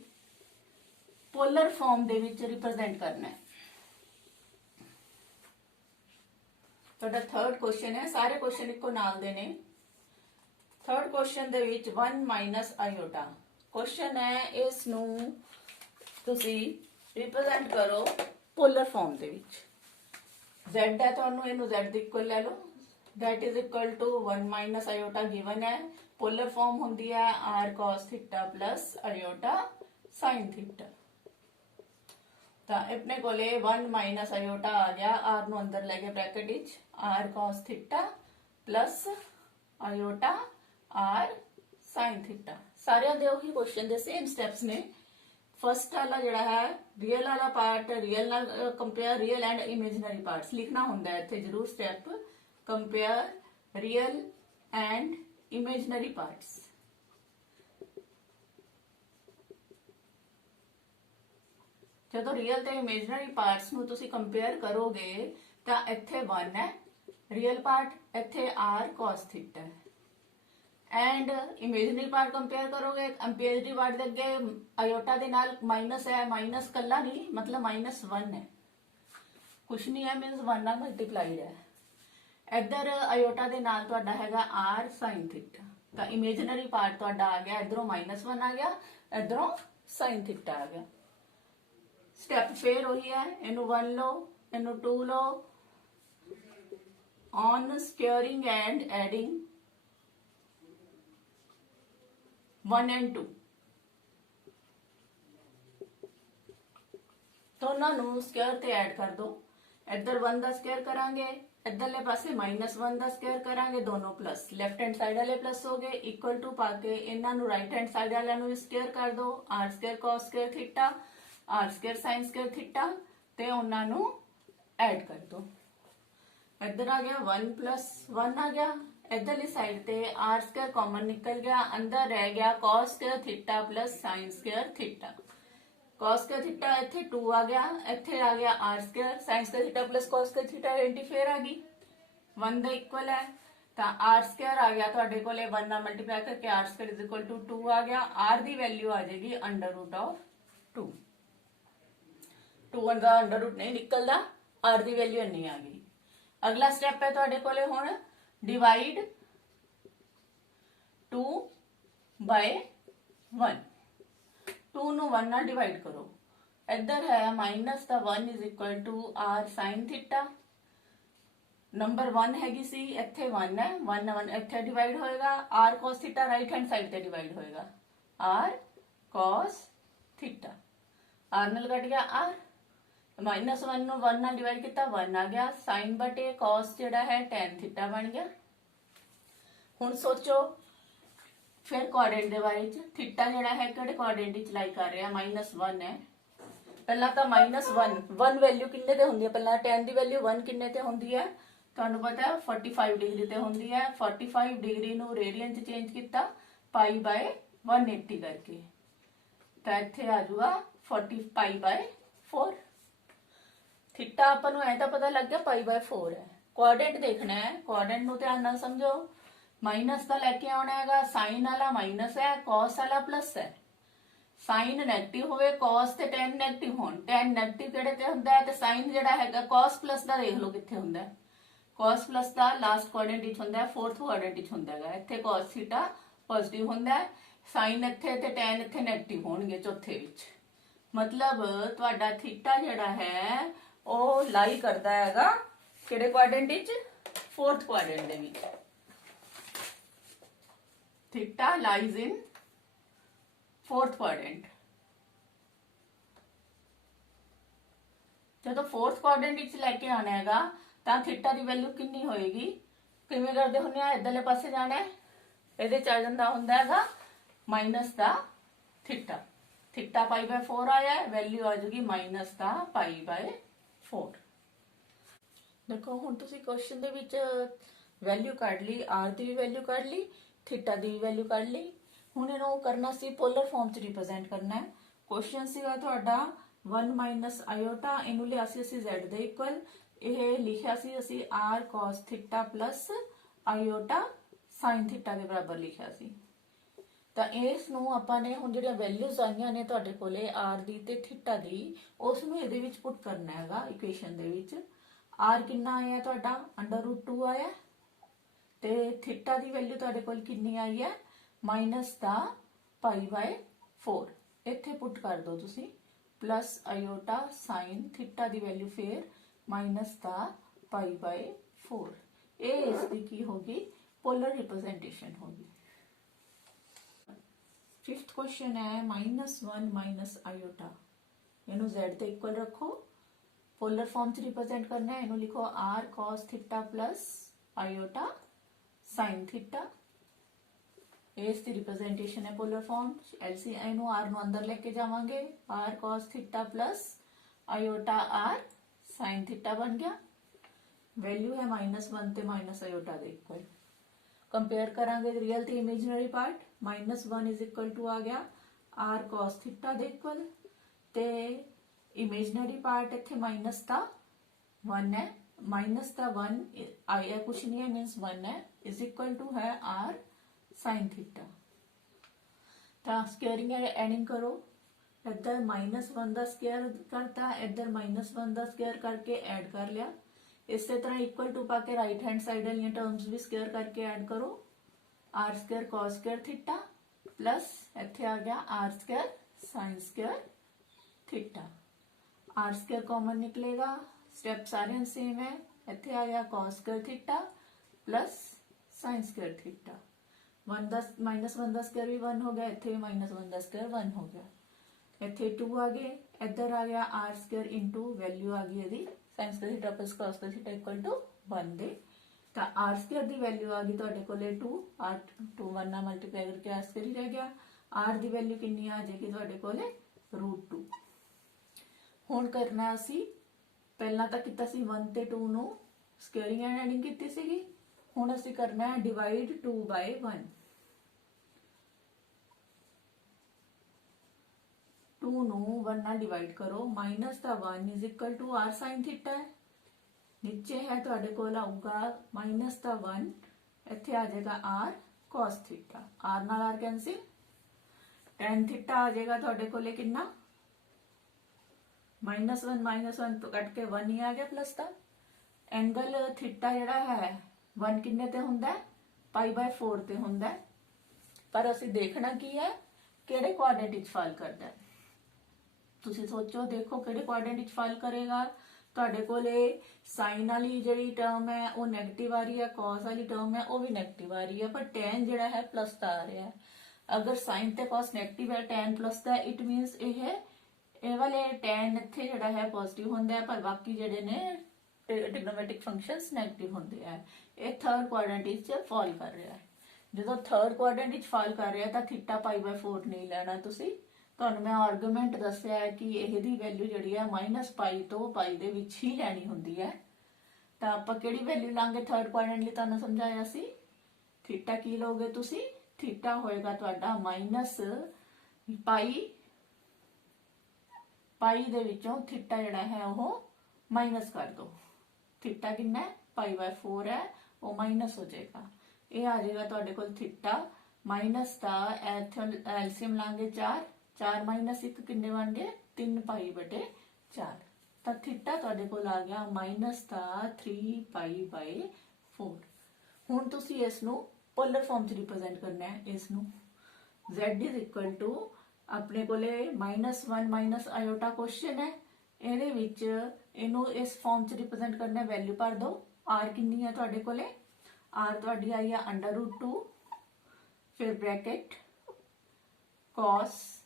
ਪੋਲਰ ਫਾਰਮ ਦੇ ਵਿੱਚ ਰਿਪਰੈਜ਼ੈਂਟ ਕਰਨਾ ਹੈ। ਤੁਹਾਡਾ ਥਰਡ ਕੁਐਸਚਨ ਹੈ, ਸਾਰੇ ਕੁਐਸਚਨ ਇੱਕੋ ਨਾਲ ਦੇ ਨੇ। ਥਰਡ ਕੁਐਸਚਨ ਦੇ ਵਿੱਚ 1 - iota ਕੁਐਸਚਨ ਹੈ, ਇਸ ਨੂੰ ਤੁਸੀਂ ਰਿਪਰੈਜ਼ੈਂਟ ਕਰੋ ਪੋਲਰ ਫਾਰਮ ਦੇ ਵਿੱਚ। z ਹੈ, ਤੁਹਾਨੂੰ ਇਹਨੂੰ z ਦੇ ਇਕੁਅਲ ਲੈ ਲਓ, that is equal to 1 - iota given ਹੈ। ਪੋਲਰ ਫਾਰਮ ਹੁੰਦੀ ਹੈ r cos θ plus iota sin θ। ਤਾਂ ਆਪਣੇ ਕੋਲੇ 1 - iota ਆ ਗਿਆ, r ਨੂੰ ਅੰਦਰ ਲੈ ਕੇ ਬ੍ਰੈਕਟ ਵਿੱਚ, r cos θ plus iota r sin θ। ਸਾਰਿਆਂ ਦੇ ਉਹੀ ਕੁਐਸਚਨ ਦੇ ਸੇਮ ਸਟੈਪਸ ਨੇ। फर्स्ट वाला ਜਿਹੜਾ ਹੈ ਰੀਅਲ ਵਾਲਾ ਪਾਰਟ, ਰੀਅਲ ਨਾਲ compare real and imaginary parts ਲਿਖਣਾ ਹੁੰਦਾ ਹੈ ਇੱਥੇ ਜ਼ਰੂਰ step, compare real and imaginary parts. ਜਦੋਂ ਰੀਅਲ ਤੇ ਇਮੇਜਨਰੀ ਪਾਰਟਸ ਨੂੰ ਤੁਸੀਂ ਕੰਪੇਅਰ ਕਰੋਗੇ ਤਾਂ ਇੱਥੇ 1 ਹੈ ਰੀਅਲ ਪਾਰਟ, ਇੱਥੇ r cos θ ਹੈ। एंड इमेजनरी पार्ट कंपेयर करोगे, इमेजनरी पार्ट दे अगे आयोटा दे नाल माइनस है, माइनस कला नहीं मतलब -1 है, कुछ नहीं है मीनस 1 नाल मल्टीप्लाइड है। इधर आयोटा दे नाल तुहाडा हैगा r sin θ। तो इमेजनरी पार्ट तुहाडा आ गया, इधरों -1 आ गया, इधरों sin θ आ गया। स्टेप फिर वही है, इनू 1 लो, इनू 2 लो। On squaring and adding 1 and 2 दोनों ਨੂੰ ਸਕੁਅਰ ਤੇ ਐਡ ਕਰ ਦੋ। ਇੱਧਰ 1 ਦਾ ਸਕੁਅਰ ਕਰਾਂਗੇ, ਇੱਧਰਲੇ ਪਾਸੇ -1 ਦਾ ਸਕੁਅਰ ਕਰਾਂਗੇ, ਦੋਨੋਂ ਪਲੱਸ। ਲੈਫਟ ਹੈਂਡ ਸਾਈਡ ਵਾਲੇ ਪਲੱਸ ਹੋ ਗਏ, ਇਕੁਅਲ ਟੂ ਪਾ ਕੇ ਇਹਨਾਂ ਨੂੰ ਰਾਈਟ ਹੈਂਡ ਸਾਈਡ ਵਾਲਿਆਂ ਨੂੰ ਵੀ ਸਕੁਅਰ ਕਰ ਦੋ। r² cos² θ, r² sin² θ ਤੇ ਉਹਨਾਂ ਨੂੰ ਐਡ ਕਰ ਦੋ। ਇੱਧਰ ਆ ਗਿਆ 1 + 1 ਆ ਗਿਆ, इधरली साइड ते r² कॉमन निकल गया, अंदर रह गया cos² θ plus sin² θ। cos² θ इत्थे 2 आ गया, इत्थे आ गया r² sin² θ plus cos² θ 20 फिर आ गई 1 ਦੇ ਇਕੁਅਲ ਹੈ। ਤਾਂ r² ਆ ਗਿਆ ਤੁਹਾਡੇ ਕੋਲੇ 1 ਨਾਲ ਮਲਟੀਪਲਾਈ ਕਰਕੇ r² = 2 ਆ ਗਿਆ। r ਦੀ ਵੈਲਿਊ ਆ ਜਾਏਗੀ √2। 2 ਦਾ √ ਨਹੀਂ ਨਿਕਲਦਾ, r ਦੀ ਵੈਲਿਊ ਇੰਨੀ ਆ ਗਈ। ਅਗਲਾ ਸਟੈਪ ਹੈ ਤੁਹਾਡੇ ਕੋਲੇ ਹੁਣ डिवाइड 2/1। 2 ਨੂੰ 1 ਨਾਲ डिवाइड करो। इधर है -1 = r sin θ ਨੰਬਰ 1 ਹੈਗੀ ਸੀ, ਇੱਥੇ 1 ਹੈ, 1 1 ਇੱਥੇ ਡਿਵਾਈਡ ਹੋਏਗਾ, r cos theta right hand side ਤੇ ਡਿਵਾਈਡ ਹੋਏਗਾ, r cos ਥੀਟਾ, r ਨਾਲ ਕੱਟ ਗਿਆ r, -1 ਨੂੰ 1 ਨਾਲ ਡਿਵਾਈਡ ਕੀਤਾ 1 ਆ ਗਿਆ, sin ਬਟੇ cos ਜਿਹੜਾ ਹੈ tan ਥੀਟਾ ਬਣ ਗਿਆ। ਹੁਣ ਸੋਚੋ ਫਿਰ ਕੋਆਰਡੀਨੇਟ ਦੇ ਬਾਰੇ ਚ, ਥੀਟਾ ਜਿਹੜਾ ਹੈ ਕਿਹੜੇ ਕੋਆਰਡੀਨੇਟ ਵਿੱਚ ਲਾਈ ਕਰ ਰਿਹਾ, -1 ਹੈ। ਪਹਿਲਾਂ ਤਾਂ -1 ਵੈਲਿਊ ਕਿੰਨੇ ਤੇ ਹੁੰਦੀ ਹੈ, ਪਹਿਲਾਂ tan ਦੀ ਵੈਲਿਊ 1 ਕਿੰਨੇ ਤੇ ਹੁੰਦੀ ਹੈ, ਤੁਹਾਨੂੰ ਪਤਾ ਹੈ 45 ਡਿਗਰੀ ਤੇ ਹੁੰਦੀ ਹੈ। 45 ਡਿਗਰੀ ਨੂੰ ਰੇਡੀਅਨ ਚ ਚੇਂਜ ਕੀਤਾ π/180 ਕਰਕੇ, ਤਾਂ ਇੱਥੇ ਆ ਜਾਊਗਾ 40 π/4। ਥੀਟਾ ਆਪਾਂ ਨੂੰ ਐ ਤਾਂ ਪਤਾ ਲੱਗ ਗਿਆ π/4 ਹੈ। ਕੋਆਰਡੀਨੇਟ ਦੇਖਣਾ ਹੈ, ਕੋਆਰਡੀਨੇਟ ਨੂੰ ਧਿਆਨ ਨਾਲ ਸਮਝੋ, ਮਾਈਨਸ ਦਾ ਲੈ ਕੇ ਆਉਣਾ ਹੈਗਾ, ਸਾਈਨ ਵਾਲਾ ਮਾਈਨਸ ਹੈ, cos ਵਾਲਾ ਪਲੱਸ ਹੈ। ਸਾਈਨ ਨੈਗੇਟਿਵ ਹੋਵੇ, cos ਤੇ tan ਨੈਗੇਟਿਵ ਹੋਣ, tan ਨੈਗੇਟਿਵ ਕਿਹੜੇ ਤੇ ਹੁੰਦਾ ਹੈ, ਤੇ ਸਾਈਨ ਜਿਹੜਾ ਹੈਗਾ cos ਪਲੱਸ ਦਾ ਦੇਖ ਲਓ ਕਿੱਥੇ ਹੁੰਦਾ ਹੈ, cos ਪਲੱਸ ਦਾ ਲਾਸਟ ਕੁਆਡਰੈਂਟ ਵਿੱਚ ਹੁੰਦਾ ਹੈ, 4th ਕੁਆਡਰੈਂਟ ਵਿੱਚ ਹੁੰਦਾ ਹੈਗਾ, ਇੱਥੇ cos ਥੀਟਾ ਪੋਜ਼ਿਟਿਵ ਹੁੰਦਾ ਹੈ, ਸਾਈਨ ਇੱਥੇ ਤੇ tan ਇੱਥੇ ਨੈਗੇਟਿਵ ਹੋਣਗੇ ਚੌਥੇ ਵਿੱਚ। ਮਤਲਬ ਤੁਹਾਡਾ ਥੀਟਾ ਜਿਹੜਾ ਹੈ ਉਹ ਲਾਈ ਕਰਦਾ ਹੈਗਾ ਕਿਹੜੇ ਕੁਆਡਰੈਂਟ ਵਿੱਚ, 4th ਕੁਆਡਰੈਂਟ ਦੇ ਵਿੱਚ। Theta lies in 4th quadrant। ਜਦੋਂ 4th quadrant ਵਿੱਚ ਲੈ ਕੇ ਆਣਾ ਹੈਗਾ ਤਾਂ ਥੀਟਾ ਦੀ ਵੈਲਿਊ ਕਿੰਨੀ ਹੋਏਗੀ, ਕਿਵੇਂ ਕਰਦੇ ਹੁੰਦੇ ਆ, ਇਧਰਲੇ ਪਾਸੇ ਜਾਣਾ ਹੈ, ਇਹਦੇ ਚ ਆ ਜਾਂਦਾ ਹੁੰਦਾ ਹੈਗਾ ਮਾਈਨਸ ਦਾ ਥੀਟਾ, ਥੀਟਾ π/4 ਆਇਆ ਹੈ, ਵੈਲਿਊ ਆ ਜੂਗੀ ਮਾਈਨਸ ਦਾ π/4। ਦੇਖੋ ਹੁਣ ਤੁਸੀਂ ਕੁਐਸਚਨ ਦੇ ਵਿੱਚ ਵੈਲਿਊ ਕੱਢ ਲਈ, r ਦੀ ਵੀ ਵੈਲਿਊ ਕੱਢ ਲਈ, ਥੀਟਾ ਦੀ ਵੈਲਿਊ ਕੱਢ ਲਈ। ਹੁਣ ਇਹਨੂੰ ਕਰਨਾ ਸੀ ਪੋਲਰ ਫਾਰਮ ਚ ਰਿਪਰੈਜ਼ੈਂਟ ਕਰਨਾ ਹੈ। ਕੁਐਸਚਨ ਸੀਗਾ ਤੁਹਾਡਾ 1 - ਆਇਓਟਾ, ਇਹਨੂੰ ਲਿਆ ਸੀ ਅਸੀਂ z ਦੇ ਇਕੁਅਲ, ਇਹ ਲਿਖਿਆ ਸੀ ਅਸੀਂ r cos theta plus iota sin theta ਦੇ ਬਰਾਬਰ ਲਿਖਿਆ ਸੀ। ਤਾਂ ਇਸ ਨੂੰ ਆਪਾਂ ਨੇ ਹੁਣ ਜਿਹੜੀਆਂ ਵੈਲਿਊਜ਼ ਆਈਆਂ ਨੇ ਤੁਹਾਡੇ ਕੋਲੇ r ਦੀ ਤੇ ਥੀਟਾ ਦੀ, ਉਸ ਨੂੰ ਇਹਦੇ ਵਿੱਚ ਪੁੱਟ ਕਰਨਾ ਹੈਗਾ ਇਕੁਏਸ਼ਨ ਦੇ ਵਿੱਚ। r ਕਿੰਨਾ ਆਇਆ ਤੁਹਾਡਾ, √2 ਆਇਆ, ਤੇ ਥੀਟਾ ਦੀ ਵੈਲਿਊ ਤੁਹਾਡੇ ਕੋਲ ਕਿੰਨੀ ਆਈ ਹੈ, ਮਾਈਨਸ ਦਾ π/4, ਇੱਥੇ ਪੁੱਟ ਕਰ ਦਿਓ ਤੁਸੀਂ, ਪਲੱਸ ਆਇਓਟਾ ਸਾਈਨ ਥੀਟਾ ਦੀ ਵੈਲਿਊ ਫੇਰ ਮਾਈਨਸ ਦਾ π/4। ਇਹ ਇਸ ਦੀ ਕੀ ਹੋਗੀ, ਪੋਲਰ ਰਿਪਰੈਜ਼ੈਂਟੇਸ਼ਨ ਹੋਗੀ। 5th ਕੁਐਸਚਨ ਹੈ -1 - ਆਇਓਟਾ, ਇਹਨੂੰ z ਤੇ ਇਕੁਅਲ ਰੱਖੋ, ਪੋਲਰ ਫਾਰਮ ਚ ਰਿਪਰੈਜ਼ੈਂਟ ਕਰਨਾ ਹੈ, ਇਹਨੂੰ ਲਿਖੋ r cos theta plus iota sin theta, ਇਸ ਦੀ ਰਿਪਰੈਜ਼ੈਂਟੇਸ਼ਨ ਹੈ ਪੋਲਰ ਫਾਰਮ। LCI ਨੂੰ r ਨੂੰ ਅੰਦਰ ਲੈ ਕੇ ਜਾਵਾਂਗੇ, r cos theta plus iota r sin theta ਬਣ ਗਿਆ, ਵੈਲਿਊ ਹੈ -1 ਤੇ ਮਾਈਨਸ ਆਇਓਟਾ ਦੇ ਇਕੁਅਲ। ਕੰਪੇਅਰ ਕਰਾਂਗੇ ਰੀਅਲ ਤੇ ਇਮੇਜਨਰੀ ਪਾਰਟ, -1 ਆ ਗਿਆ r cos ਥੀਟਾ ਦੇ ਇਕੁਅਲ, ਤੇ ਇਮੇਜਨਰੀ ਪਾਰਟ ਇੱਥੇ ਮਾਈਨਸ ਦਾ 1 ਹੈ, माइनस का 1 आया कुछ नहीं है, मीन्स 1 है, इज इक्वल टू है r sin थीटा। तो स्क्वायरिंग एडिंग करो, इधर -1 का स्क्वायर करता, इधर -1 का स्क्वायर करके ऐड कर लिया, इसी तरह इक्वल टू पाके राइट हैंड साइड वाली टर्म्स भी स्क्वायर करके ऐड करो, r² cos square theta plus इत्थे आ गया r² sin square theta, r² common निकलेगा, स्टेप सारे सेम है, इत्थे आ गया cos square theta plus sin square theta, -1 का स्क्वायर भी 1 हो गया, इत्थे -1 का स्क्वायर 1 हो गया, इत्थे 2 आ गए, इधर आ गया r² इंटू वैल्यू आ गई यदि sin square theta plus cos square theta equal to 1 दे, तो r² की वैल्यू आ गई तुहाडे कोले 2, r 2 1 नाल मल्टीप्लाई करके r² ही रह गया, r की वैल्यू कितनी आ जाएगी तुहाडे कोले √2। हुण करना असी पहला तो किया 1 ते 2 नूं स्क्वेयरिंग एंड एडिंग की सीगी, हुण असी करना है डिवाइड 2/1, 2 नूं 1 नाल डिवाइड करो, माइनस का 1 is equal to r sin theta है, नीचे है तुहाडे कोल आऊगा माइनस का 1, इत्थे आ जाएगा r cos थीटा, r नाल r कैंसिल, tan थीटा आ जाएगा तुहाडे कोले कितना, -1 तो कट के 1 ही आ गया प्लस का, एंगल थीटा जिहड़ा है 1 किन्ने ते हुंदा है, π/4 ते हुंदा है, पर असी देखना की है किहड़े क्वाड्रेंट विच फॉल करदा है, तुसीं सोचो देखो किहड़े क्वाड्रेंट विच फॉल करेगा, ਤੁਹਾਡੇ ਕੋਲੇ ਸਾਈਨ ਵਾਲੀ ਜਿਹੜੀ ਟਰਮ ਹੈ ਉਹ ਨੈਗੇਟਿਵ ਆ ਰਹੀ ਹੈ, cos ਵਾਲੀ ਟਰਮ ਹੈ ਉਹ ਵੀ ਨੈਗੇਟਿਵ ਆ ਰਹੀ ਹੈ, ਪਰ tan ਜਿਹੜਾ ਹੈ ਪਲੱਸ ਦਾ ਆ ਰਿਹਾ ਹੈ। ਅਗਰ ਸਾਈਨ ਤੇ cos ਨੈਗੇਟਿਵ ਹੈ, tan plus the, it means ਇਹ ਵਾਲੇ tan ਇੱਥੇ ਜਿਹੜਾ ਹੈ ਪੋਜ਼ਿਟਿਵ ਹੁੰਦਾ ਹੈ, ਪਰ ਬਾਕੀ ਜਿਹੜੇ ਨੇ ਟ੍ਰਿਗਨੋਮੈਟਿਕ ਫੰਕਸ਼ਨਸ ਨੈਗੇਟਿਵ ਹੁੰਦੇ ਆ। ਇਹ ਥਰਡ ਕੁਆਡਰੈਂਟ ਵਿੱਚ ਫਾਲ ਕਰ ਰਿਹਾ ਹੈ। ਜਦੋਂ ਥਰਡ ਕੁਆਡਰੈਂਟ ਵਿੱਚ ਫਾਲ ਕਰ ਰਿਹਾ ਤਾਂ ਥੀਟਾ π/4 ਨਹੀਂ ਲੈਣਾ ਤੁਸੀਂ। ਤੁਹਾਨੂੰ ਮੈਂ ਆਰਗੂਮੈਂਟ ਦੱਸਿਆ ਹੈ ਕਿ ਇਹਦੀ ਵੈਲਿਊ ਜਿਹੜੀ ਹੈ -π ਤੋਂ π ਦੇ ਵਿੱਚ ਹੀ ਲੈਣੀ ਹੁੰਦੀ ਹੈ। ਤਾਂ ਆਪਾਂ ਕਿਹੜੀ ਵੈਲਿਊ ਲਾਂਗੇ ਥਰਡ ਕੁਆਡਰੈਂਟ ਲਈ, ਤੁਹਾਨੂੰ ਸਮਝਾਇਆ ਸੀ। ਥੀਟਾ ਕੀ ਲਓਗੇ ਤੁਸੀਂ? ਥੀਟਾ ਹੋਏਗਾ ਤੁਹਾਡਾ -π ਦੇ ਵਿੱਚੋਂ ਥੀਟਾ ਜਿਹੜਾ ਹੈ ਉਹ ਮਾਈਨਸ ਕਰ ਦੋ। ਥੀਟਾ ਕਿੰਨਾ ਹੈ? π/4 ਹੈ, ਉਹ ਮਾਈਨਸ ਹੋ ਜਾਏਗਾ। ਇਹ ਆ ਜਾਏਗਾ ਤੁਹਾਡੇ ਕੋਲ ਥੀਟਾ ਮਾਈਨਸ ਦਾ ਐਲਸੀਐਮ ਲਾਂਗੇ 4 -1 ਕਿੰਨੇ ਬਣ ਗਏ? 3π/4। ਤਾਂ ਥੀਟਾ ਤੁਹਾਡੇ ਕੋਲ ਆ ਗਿਆ -3π/4। ਹੁਣ ਤੁਸੀਂ ਇਸ ਨੂੰ ਪੋਲਰ ਫਾਰਮ ਚ ਰਿਪਰੈਜ਼ੈਂਟ ਕਰਨਾ ਹੈ। ਇਸ ਨੂੰ z ਆਪਣੇ ਕੋਲੇ -1 - ਆਇਓਟਾ ਕੁਐਸਚਨ ਹੈ, ਇਹਦੇ ਵਿੱਚ ਇਹਨੂੰ ਇਸ ਫਾਰਮ ਚ ਰਿਪਰੈਜ਼ੈਂਟ ਕਰਨਾ ਹੈ। ਵੈਲਿਊ ਭਰ ਦੋ। r ਕਿੰਨੀ ਹੈ ਤੁਹਾਡੇ ਕੋਲੇ? r ਤੁਹਾਡੀ ਆਈ ਹੈ √2, ਫਿਰ ਬ੍ਰੈਕਟ cos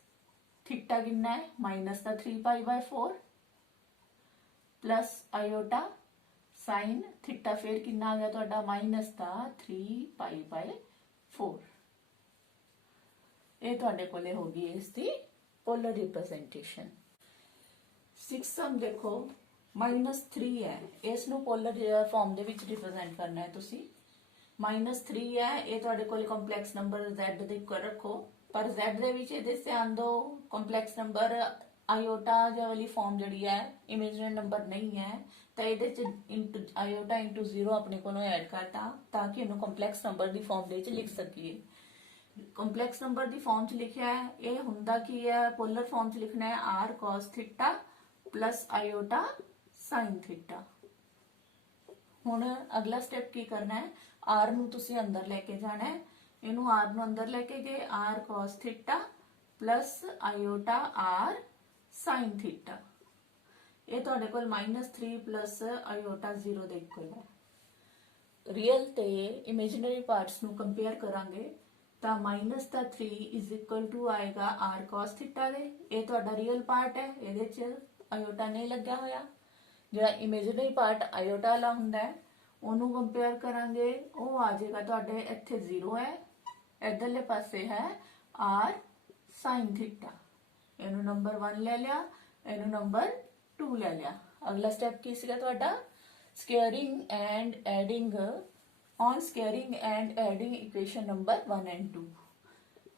ਥੀਟਾ ਕਿੰਨਾ ਹੈ? -3π/4 ਪਲੱਸ ਆਇਓਟਾ sin ਥੀਟਾ, ਫਿਰ ਕਿੰਨਾ ਆ ਗਿਆ ਤੁਹਾਡਾ? -3π/4। ਇਹ ਤੁਹਾਡੇ ਕੋਲੇ ਹੋਗੀ ਇਸ ਦੀ ਪੋਲਰ ਰਿਪਰੈਜ਼ੈਂਟੇਸ਼ਨ। 6 ਸਮ ਦੇਖੋ -3 ਹੈ, ਇਸ ਨੂੰ ਪੋਲਰ ਫਾਰਮ ਦੇ ਵਿੱਚ ਰਿਪਰੈਜ਼ੈਂਟ ਕਰਨਾ ਹੈ ਤੁਸੀਂ। -3 ਹੈ, ਇਹ ਤੁਹਾਡੇ ਕੋਲ ਕੰਪਲੈਕਸ ਨੰਬਰ z ਦੇ ਰੱਖੋ, ਪਰ z ਦੇ ਵਿੱਚ ਇਹਦੇ ਧਿਆਨ ਦਿਓ ਕੰਪਲੈਕਸ ਨੰਬਰ ਆਇਓਟਾ ਵਾਲੀ ਫਾਰਮ ਜਿਹੜੀ ਹੈ ਇਮੇਜਨਰੀ ਨੰਬਰ ਨਹੀਂ ਹੈ, ਤਾਂ ਇਹਦੇ ਚ ਆਇਓਟਾ × 0 ਆਪਣੇ ਕੋਲੋਂ ਐਡ ਕਰਤਾ ਤਾਂ ਕਿ ਇਹਨੂੰ ਕੰਪਲੈਕਸ ਨੰਬਰ ਦੀ ਫਾਰਮ ਦੇ ਵਿੱਚ ਲਿਖ ਸਕੀਏ। ਕੰਪਲੈਕਸ ਨੰਬਰ ਦੀ ਫਾਰਮ ਚ ਲਿਖਿਆ ਹੈ, ਇਹ ਹੁੰਦਾ ਕੀ ਹੈ? ਪੋਲਰ ਫਾਰਮ ਚ ਲਿਖਣਾ ਹੈ r cos theta plus iota sin theta. ਹੁਣ ਅਗਲਾ ਸਟੈਪ ਕੀ ਕਰਨਾ ਹੈ? r ਨੂੰ ਤੁਸੀਂ ਅੰਦਰ ਲੈ ਕੇ ਜਾਣਾ ਹੈ। ਇਹਨੂੰ r ਨੂੰ ਅੰਦਰ ਲੈ ਕੇ ਗਏ, r cos theta plus iota r sin theta. ਇਹ ਤੁਹਾਡੇ ਕੋਲ -3 ਪਲੱਸ ਆਇਓਟਾ 0 ਦੇ ਇਕੁਅਲ ਹੈ। ਰੀਅਲ ਤੇ ਇਮੇਜਨਰੀ ਪਾਰਟਸ ਨੂੰ ਕੰਪੇਅਰ ਕਰਾਂਗੇ ਤਾਂ -3 ਇਜ਼ ਇਕੁਅਲ ਟੂ ਆਏਗਾ r cos ਥੀਟਾ ਦੇ। ਇਹ ਤੁਹਾਡਾ ਰੀਅਲ ਪਾਰਟ ਹੈ, ਇਹਦੇ ਚ ਆਇਓਟਾ ਨਹੀਂ ਲੱਗਿਆ ਹੋਇਆ। ਜਿਹੜਾ ਇਮੇਜਨਰੀ ਪਾਰਟ ਆਇਓਟਾ ਵਾਲਾ ਹੁੰਦਾ ਹੈ ਉਹਨੂੰ ਕੰਪੇਅਰ ਕਰਾਂਗੇ, ਉਹ ਆ ਜਾਏਗਾ ਤੁਹਾਡੇ ਇੱਥੇ 0 ਹੈ, ਇਧਰਲੇ ਪਾਸੇ ਹੈ r sin ਥੀਟਾ। ਇਹਨੂੰ ਨੰਬਰ 1 ਲੈ ਲਿਆ, ਇਹਨੂੰ ਨੰਬਰ 2 ਲੈ ਲਿਆ। ਅਗਲਾ ਸਟੈਪ ਕੀ ਸੀਗਾ ਤੁਹਾਡਾ? Squaring and adding on squaring and adding equation number 1 and 2।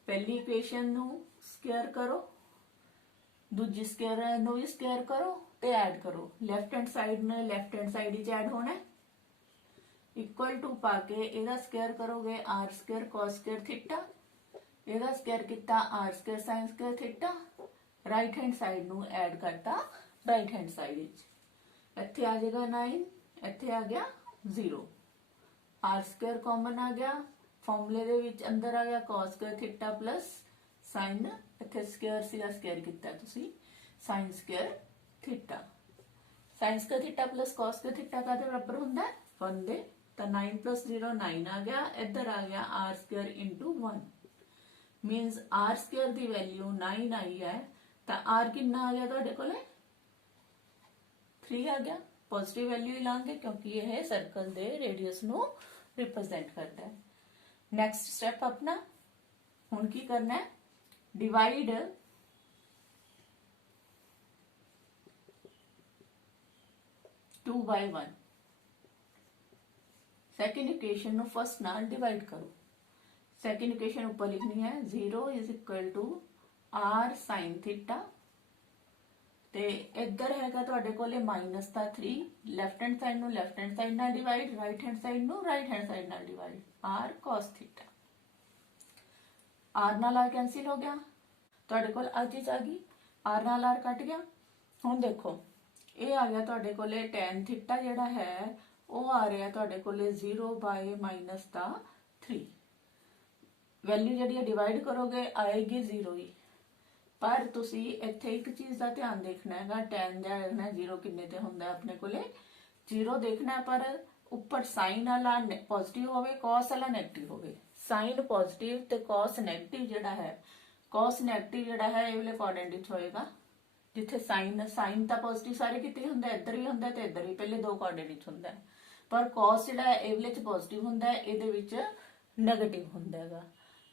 ਪਹਿਲੀ ਇਕੁਏਸ਼ਨ ਨੂੰ ਸਕੁਐਰ ਕਰੋ, ਦੂਜੀ ਸਕੁਐਰ ਨੂੰ ਵੀ ਸਕੁਐਰ ਕਰੋ ਤੇ ਐਡ ਕਰੋ। ਲੈਫਟ ਹੈਂਡ ਸਾਈਡ ਨੇ ਲੈਫਟ ਹੈਂਡ ਸਾਈਡ ਵਿੱਚ ਐਡ ਹੋਣਾ ਹੈ। ਇਕੁਅਲ ਟੂ ਪਾ ਕੇ ਇਹਦਾ ਸਕੁਐਰ ਕਰੋਗੇ r² cos² ਥੀਟਾ, ਇਹਦਾ ਸਕੁਐਰ ਕੀਤਾ r² sin² theta. Right hand side ਨੂੰ ਐਡ ਕਰਤਾ ਰਾਈਟ ਹੈਂਡ ਸਾਈਡ ਵਿੱਚ। ਇੱਥੇ ਆ ਜਾਏਗਾ 9, ਇੱਥੇ ਆ ਗਿਆ 0। r² ਕਾਮਨ ਆ ਗਿਆ, ਫਾਰਮੂਲੇ ਦੇ ਵਿੱਚ ਅੰਦਰ ਆ ਗਿਆ cos² ਥੀਟਾ ਪਲੱਸ sin, ਇੱਥੇ ਸਕੁਐਰ ਸੀਗਾ ਸਕੁਐਰ ਕੀਤਾ ਤੁਸੀਂ sin² theta. sin² theta plus cos² theta ਕਾਹਦੇ ਬਰਾਬਰ ਹੁੰਦਾ ਹੈ? 1 ਦੇ। ਤਾਂ 9 + 0 9 ਆ ਗਿਆ, ਇੱਧਰ ਆ ਗਿਆ r² × 1 ਮੀਨਸ r² ਦੀ ਵੈਲਿਊ 9 ਆਈ ਹੈ। ਤਾਂ r ਕਿੰਨਾ ਆ ਗਿਆ ਤੁਹਾਡੇ ਕੋਲੇ? 3 ਆ ਗਿਆ। ਪੋਜ਼ਿਟਿਵ ਵੈਲਿਊ ਹੀ ਲਾਂਗੇ ਕਿਉਂਕਿ ਇਹ ਸਰਕਲ ਦੇ ਰੇਡੀਅਸ ਨੂੰ ਰਿਪਰੈਜ਼ੈਂਟ ਕਰਦਾ ਹੈ। ਨੈਕਸਟ ਸਟੈਪ ਆਪਣਾ ਹੁਣ ਕੀ ਕਰਨਾ ਹੈ? Divide two by 1। Second equation ਨੂੰ फर्स्ट ਨਾਲ डिवाइड करो। सेकेंड इक्वेशन ऊपर लिखनी है 0 = r sin थीटा ਤੇ ਇੱਧਰ ਹੈਗਾ ਤੁਹਾਡੇ ਕੋਲੇ -3। ਲੈਫਟ ਹੈਂਡ ਸਾਈਡ ਨੂੰ ਲੈਫਟ ਹੈਂਡ ਸਾਈਡ ਨਾਲ ਡਿਵਾਈਡ, ਰਾਈਟ ਹੈਂਡ ਸਾਈਡ ਨੂੰ ਰਾਈਟ ਹੈਂਡ ਸਾਈਡ ਨਾਲ divide, r cos theta. r ਨਾਲ r ਕੈਂਸਿਲ ਹੋ ਗਿਆ, ਤੁਹਾਡੇ ਕੋਲ ਆ ਚੀਜ਼ ਆ ਗਈ, r ਨਾਲ r ਕੱਟ ਗਿਆ। ਹੁਣ ਦੇਖੋ ਇਹ ਆ ਗਿਆ ਤੁਹਾਡੇ ਕੋਲੇ tan ਥੀਟਾ ਜਿਹੜਾ ਹੈ ਉਹ ਆ ਰਿਹਾ ਤੁਹਾਡੇ ਕੋਲੇ 0/-3। ਵੈਲਿਊ ਜਿਹੜੀ ਡਿਵਾਈਡ ਕਰੋਗੇ ਆਏਗੀ 0 ਹੀ। पर तुसी इत्थे एक चीज का ध्यान देखना है, tan दा देखना 0 किन्ने ते हुंदा है अपने कोले 0 देखना है, पर ऊपर साइन वाला पॉजिटिव होवे कॉस वाला नेगेटिव होवे। साइन पॉजिटिव ते कॉस नेगेटिव जिहड़ा है, कॉस नेगेटिव जिहड़ा है ये वाले क्वाड्रेंट विच होएगा जिथे साइन साइन तां पॉजिटिव सारे किते हुंदा, इधर भी हुंदा ते इधर भी, पहले दो क्वाड्रेंट विच हुंदा है, पर कॉस जिहड़ा है ये वाले च पॉजिटिव हुंदा है, इहदे विच नेगेटिव हुंदा हैगा।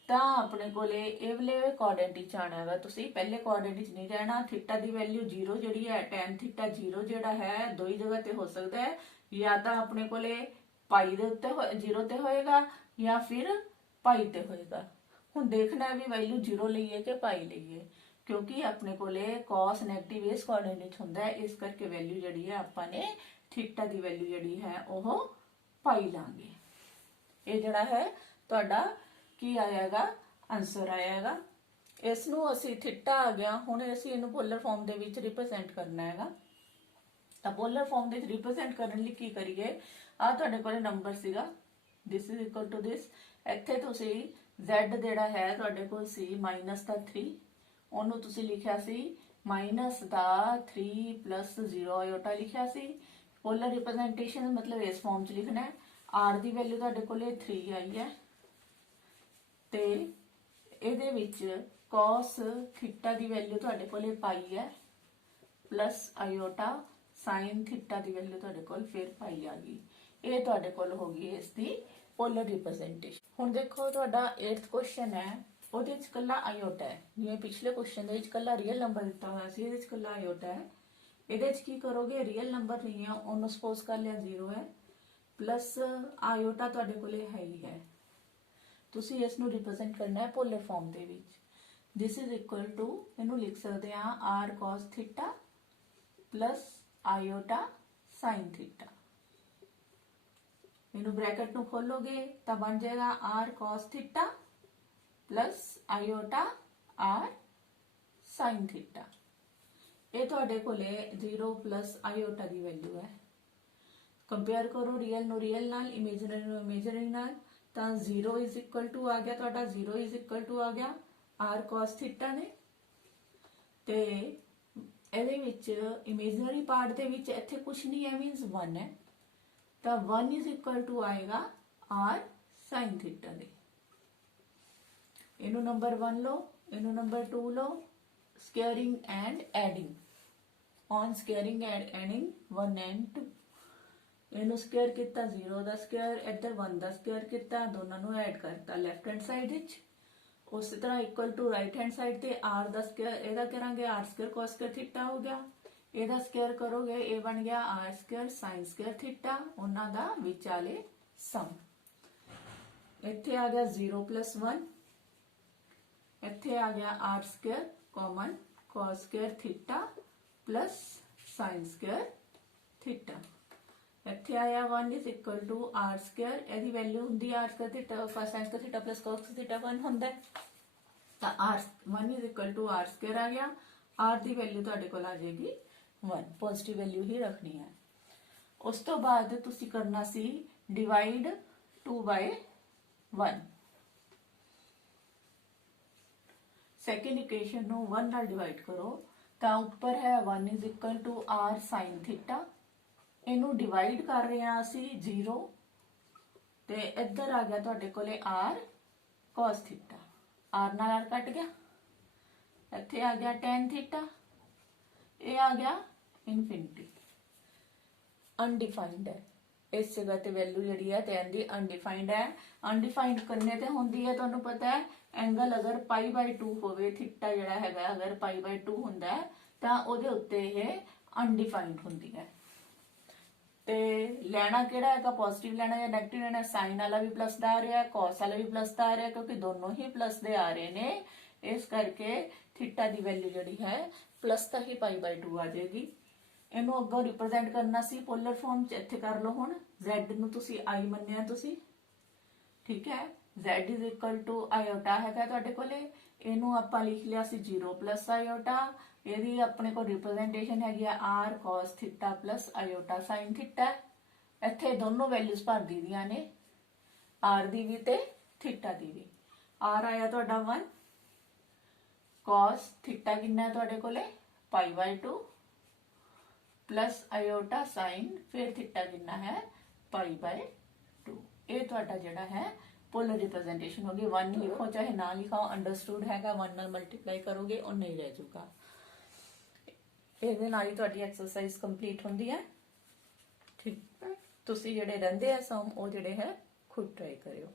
ਤਾਂ ਆਪਣੇ ਕੋਲੇ ਇਹ ਵਾਲੇ ਕੁਆਡਰੈਂਟ ਵਿੱਚ ਆਣਾ ਹੈਗਾ। ਤੁਸੀਂ ਪਹਿਲੇ ਕੁਆਡਰੈਂਟ ਵਿੱਚ ਨਹੀਂ ਰਹਿਣਾ। ਥੀਟਾ ਦੀ ਵੈਲਿਊ 0 ਜਿਹੜੀ ਹੈ, tan ਥੀਟਾ 0 ਜਿਹੜਾ ਹੈ ਦੋ ਹੀ ਜਗ੍ਹਾ ਤੇ ਹੋ ਸਕਦਾ ਹੈ, ਜਾਂ ਤਾਂ ਆਪਣੇ ਕੋਲੇ ਪਾਈ ਦੇ ਉੱਤੇ 0 ਤੇ ਹੋਏਗਾ ਜਾਂ ਫਿਰ ਪਾਈ ਤੇ ਹੋਏਗਾ। ਹੁਣ ਦੇਖਣਾ ਹੈ ਵੀ ਵੈਲਿਊ 0 ਲਈਏ ਕਿ ਪਾਈ ਲਈਏ, ਕਿਉਂਕਿ ਆਪਣੇ ਕੋਲੇ cos ਨੈਗੇਟਿਵ ਇਸ ਕੁਆਡਰੈਂਟ ਵਿੱਚ ਹੁੰਦਾ ਹੈ, ਇਸ ਕਰਕੇ ਵੈਲਿਊ ਜਿਹੜੀ ਹੈ ਆਪਾਂ ਨੇ ਥੀਟਾ ਦੀ ਵੈਲਿਊ ਜਿਹੜੀ ਹੈ ਉਹ ਪਾਈ ਲਾਂਗੇ। ਇਹ ਜਿਹੜਾ ਹੈ ਤੁਹਾਡਾ ਕੀ ਆਏਗਾ, ਆਨਸਰ ਆਏਗਾ। ਇਸ ਨੂੰ ਅਸੀਂ ਥੀਟਾ ਆ ਗਿਆ, ਹੁਣ ਅਸੀਂ ਇਹਨੂੰ ਪੋਲਰ ਫਾਰਮ ਦੇ ਵਿੱਚ ਰਿਪਰੈਜ਼ੈਂਟ ਕਰਨਾ ਹੈਗਾ। ਤਾਂ ਪੋਲਰ ਫਾਰਮ ਦੇ ਵਿੱਚ ਰਿਪਰੈਜ਼ੈਂਟ ਕਰਨ ਲਈ ਕੀ ਕਰੀਏ, ਆ ਤੁਹਾਡੇ ਕੋਲੇ ਨੰਬਰ ਸੀਗਾ this is equal to this, ਇੱਥੇ ਤੁਸੀਂ z ਜਿਹੜਾ ਹੈ ਤੁਹਾਡੇ ਕੋਲ ਸੀ ਮਾਈਨਸ ਦਾ 3, ਉਹਨੂੰ ਤੁਸੀਂ ਲਿਖਿਆ ਸੀ ਮਾਈਨਸ ਦਾ 3 ਪਲੱਸ 0 ਆਇਓਟਾ ਲਿਖਿਆ ਸੀ। ਪੋਲਰ ਰਿਪਰੈਜ਼ੈਂਟੇਸ਼ਨ ਮਤਲਬ ਇਸ ਫਾਰਮ 'ਚ ਲਿਖਣਾ ਹੈ। r ਦੀ ਵੈਲਿਊ ਤੁਹਾਡੇ ਕੋਲੇ 3 ਆਈ ਹੈ ਤੇ ਇਹਦੇ ਵਿੱਚ cos ਥੀਟਾ ਦੀ ਵੈਲਿਊ ਤੁਹਾਡੇ ਕੋਲੇ ਪਾਈ ਹੈ ਪਲੱਸ ਆਇਓਟਾ sin ਥੀਟਾ ਦੀ ਵੈਲਿਊ ਤੁਹਾਡੇ ਕੋਲ ਫਿਰ ਪਾਈ ਆ ਗਈ। ਇਹ ਤੁਹਾਡੇ ਕੋਲ ਹੋ ਗਈ ਇਸ ਦੀ ਪੋਲਰ ਰਿਪਰੈਜ਼ੈਂਟੇਸ਼ਨ। ਹੁਣ ਦੇਖੋ ਤੁਹਾਡਾ 8th ਕੁਐਸਚਨ ਹੈ, ਉਹਦੇ ਵਿੱਚ ਕੱਲਾ ਆਇਓਟਾ ਹੈ, ਜਿਵੇਂ ਪਿਛਲੇ ਕੁਐਸਚਨ ਦੇ ਵਿੱਚ ਕੱਲਾ ਰੀਅਲ ਨੰਬਰ ਦਿੱਤਾ ਹੋਇਆ ਸੀ, ਇਹਦੇ ਵਿੱਚ ਕੱਲਾ ਆਇਓਟਾ ਹੈ। ਇਹਦੇ ਵਿੱਚ ਕੀ ਕਰੋਗੇ, ਰੀਅਲ ਨੰਬਰ ਨਹੀਂ ਹੈ ਉਹਨੂੰ ਸਪੋਜ਼ ਕਰ ਲਿਆ 0 ਹੈ, ਪਲੱਸ ਆਇਓਟਾ ਤੁਹਾਡੇ ਕੋਲੇ ਹੈ ਹੀ ਹੈ। ਤੁਸੀਂ ਇਸ ਨੂੰ ਰਿਪਰੈਜ਼ੈਂਟ ਕਰਨਾ ਹੈ ਪੋਲਰ ਫਾਰਮ ਦੇ ਵਿੱਚ। this is equal to ਇਹਨੂੰ ਲਿਖ ਸਕਦੇ ਹਾਂ r cos theta plus iota sin theta. ਇਹਨੂੰ ਬ੍ਰੈਕਟ ਨੂੰ ਖੋਲੋਗੇ ਤਾਂ ਬਣ ਜਾਏਗਾ r cos theta plus iota r sin theta. ਇਹ ਤੁਹਾਡੇ ਕੋਲੇ 0 ਪਲੱਸ ਆਇਓਟਾ ਦੀ ਵੈਲਿਊ ਹੈ। ਕੰਪੇਅਰ ਕਰੋ ਰੀਅਲ ਨੂੰ ਰੀਅਲ ਨਾਲ, ਇਮੇਜਨਰੀ ਨੂੰ ਇਮੇਜਨਰੀ ਨਾਲ, ਤਾਂ 0 ਇਜ਼ ਇਕੁਅਲ ਟੂ ਆ ਗਿਆ ਤੁਹਾਡਾ, 0 ਇਜ਼ ਇਕੁਅਲ ਟੂ ਆ ਗਿਆ r cos ਥੀਟਾ ਨੇ। ਤੇ ਇਹਦੇ ਵਿੱਚ ਇਮੇਜਨਰੀ ਪਾਰਟ ਦੇ ਵਿੱਚ ਇੱਥੇ ਕੁਝ ਨਹੀਂ ਹੈ, ਮੀਨਸ 1 ਹੈ, ਤਾਂ 1 ਇਜ਼ ਇਕੁਅਲ ਟੂ ਆਏਗਾ r sin ਥੀਟਾ ਦੇ। ਇਹਨੂੰ ਨੰਬਰ 1 ਲਓ, ਇਹਨੂੰ ਨੰਬਰ 2 ਲਓ, squaring and adding, on squaring and adding 1 and 2। ਇਹਨੂੰ ਸਕੁਅਰ ਕੀਤਾ 0 ਦਾ ਸਕੁਅਰ, ਇੱਧਰ 1 ਦਾ ਸਕੁਅਰ ਕੀਤਾ, ਦੋਨਾਂ ਨੂੰ ਐਡ ਕਰਤਾ ਲੈਫਟ ਹੈਂਡ ਸਾਈਡ ਵਿੱਚ। ਉਸੇ ਤਰ੍ਹਾਂ equal to right hand side ਤੇ r ਦਾ ਸਕੁਅਰ, ਇਹਦਾ ਕਰਾਂਗੇ r square cos square theta ਹੋ ਗਿਆ, ਇਹਦਾ ਸਕੁਅਰ ਕਰੋਗੇ ਇਹ ਬਣ ਗਿਆ r square sin square theta, ਉਹਨਾਂ ਦਾ ਵਿਚਾਲੇ ਸਮ। ਇੱਥੇ ਆ ਗਿਆ 0 ਪਲੱਸ 1, ਇੱਥੇ ਆ ਗਿਆ r square common cos square theta plus sin square theta. ਇੱਥੇ ਆਇਆ 1 is equal to r square, ਇਹਦੀ ਵੈਲਿਊ ਹੁੰਦੀ r square theta sin square theta plus cos theta 1 ਹੁੰਦਾ, ਤਾਂ r 1 is equal to r square ਆ ਗਿਆ। r ਦੀ value ਤੁਹਾਡੇ ਕੋਲ ਆ ਜਾਏਗੀ 1, ਪੋਜ਼ਿਟਿਵ ਵੈਲਿਊ ਹੀ ਰੱਖਣੀ ਹੈ। ਉਸ ਤੋਂ ਬਾਅਦ ਤੁਸੀਂ ਕਰਨਾ ਸੀ ਡਿਵਾਈਡ 2/1। ਸੈਕਿੰਡ ਇਕੁਏਸ਼ਨ ਨੂੰ 1 ਨਾਲ ਡਿਵਾਈਡ ਕਰੋ ਤਾਂ ਉੱਪਰ ਹੈ 1 is equal to r sin theta, ਇਹਨੂੰ ਡਿਵਾਈਡ ਕਰ ਰਹੇ ਹਾਂ ਅਸੀਂ 0 ਤੇ ਇੱਧਰ ਆ ਗਿਆ ਤੁਹਾਡੇ ਕੋਲੇ r cos ਥੀਟਾ, r ਨਾਲ r ਕੱਟ ਗਿਆ, ਇੱਥੇ ਆ ਗਿਆ tan ਥੀਟਾ, ਇਹ ਆ ਗਿਆ ਇਨਫਿਨਿਟੀ। ਅਨਡਿਫਾਈਨਡ ਹੈ, ਇਸ ਜਗ੍ਹਾ ਤੇ ਵੈਲਿਊ ਜਿਹੜੀ ਹੈ tan ਦੀ ਅਨਡਿਫਾਈਨਡ ਹੈ। ਅਨਡਿਫਾਈਨਡ ਕਰਨੇ ਤੇ ਹੁੰਦੀ ਹੈ, ਤੁਹਾਨੂੰ ਪਤਾ ਹੈ ਐਂਗਲ ਅਗਰ π/2 ਹੋਵੇ, ਥੀਟਾ ਜਿਹੜਾ ਹੈਗਾ ਅਗਰ π/2 ਹੁੰਦਾ ਹੈ ਤਾਂ ਉਹਦੇ ਉੱਤੇ ਇਹ ਅਨਡਿਫਾਈਨਡ ਹੁੰਦੀ ਹੈ। ਤੇ ਲੈਣਾ ਕਿਹੜਾ ਹੈਗਾ, ਪੋਜ਼ਿਟਿਵ ਲੈਣਾ ਜਾਂ ਨੈਗੇਟਿਵ ਲੈਣਾ। ਸਾਈਨ ਵਾਲਾ ਵੀ ਪਲੱਸ ਦਾ ਆ ਰਿਹਾ, cos ਵਾਲਾ ਵੀ ਪਲੱਸ ਦਾ ਆ ਰਿਹਾ, ਕਿਉਂਕਿ ਦੋਨੋਂ ਹੀ ਪਲੱਸ ਦੇ ਆ ਰਹੇ ਨੇ, ਇਸ ਕਰਕੇ ਥੀਟਾ ਦੀ ਵੈਲਿਊ ਜਿਹੜੀ ਹੈ ਪਲੱਸ ਤਾਂ ਹੀ π/2 ਆ ਜਾਏਗੀ। ਇਹਨੂੰ ਅੱਗੋਂ ਰਿਪਰੈਜ਼ੈਂਟ ਕਰਨਾ ਸੀ ਪੋਲਰ ਫਾਰਮ 'ਚ, ਇੱਥੇ ਕਰ ਲਓ। ਹੁਣ z ਨੂੰ ਤੁਸੀਂ i ਮੰਨਿਆ ਤੁਸੀਂ, ਠੀਕ ਹੈ, z is equal to ਆਇਓਟਾ ਹੈਗਾ ਤੁਹਾਡੇ ਕੋਲੇ, ਇਹਨੂੰ ਆਪਾਂ ਲਿਖ ਲਿਆ ਸੀ 0 ਪਲੱਸ ਆਇਓਟਾ। ਇਹਦੀ ਆਪਣੇ ਕੋਲ ਰਿਪਰੈਜ਼ੈਂਟੇਸ਼ਨ ਹੈਗੀ ਆ r cos theta plus iota sin theta. ਇੱਥੇ ਦੋਨੋਂ ਵੈਲਿਊਜ਼ ਭਰ ਦਿੱਤੀਆਂ ਨੇ, r ਦੀ ਵੀ ਤੇ ਥੀਟਾ ਦੀ ਵੀ। r ਆਇਆ ਤੁਹਾਡਾ 1, cos थीटा कितना है तुहाडे कोले π/2 प्लस आयोटा साइन फिर थीटा कितना है π/2। ये तुहाडा जिहड़ा है पोलर रिप्रेजेंटेशन होगी। 1 लिखो चाहे ना लिखो, अंडरस्टूड हैगा, 1 नाल मल्टीप्लाई करोगे और नहीं रह जाऊगा। ਇਹਦੇ ਨਾਲ ਹੀ ਤੁਹਾਡੀ ਐਕਸਰਸਾਈਜ਼ ਕੰਪਲੀਟ ਹੁੰਦੀ ਹੈ। ਠੀਕ ਹੈ, ਤੁਸੀਂ ਜਿਹੜੇ ਰਹਿੰਦੇ ਆ ਸਮ ਉਹ ਜਿਹੜੇ ਹੈ ਖੁਦ ਟਰਾਈ ਕਰਿਓ।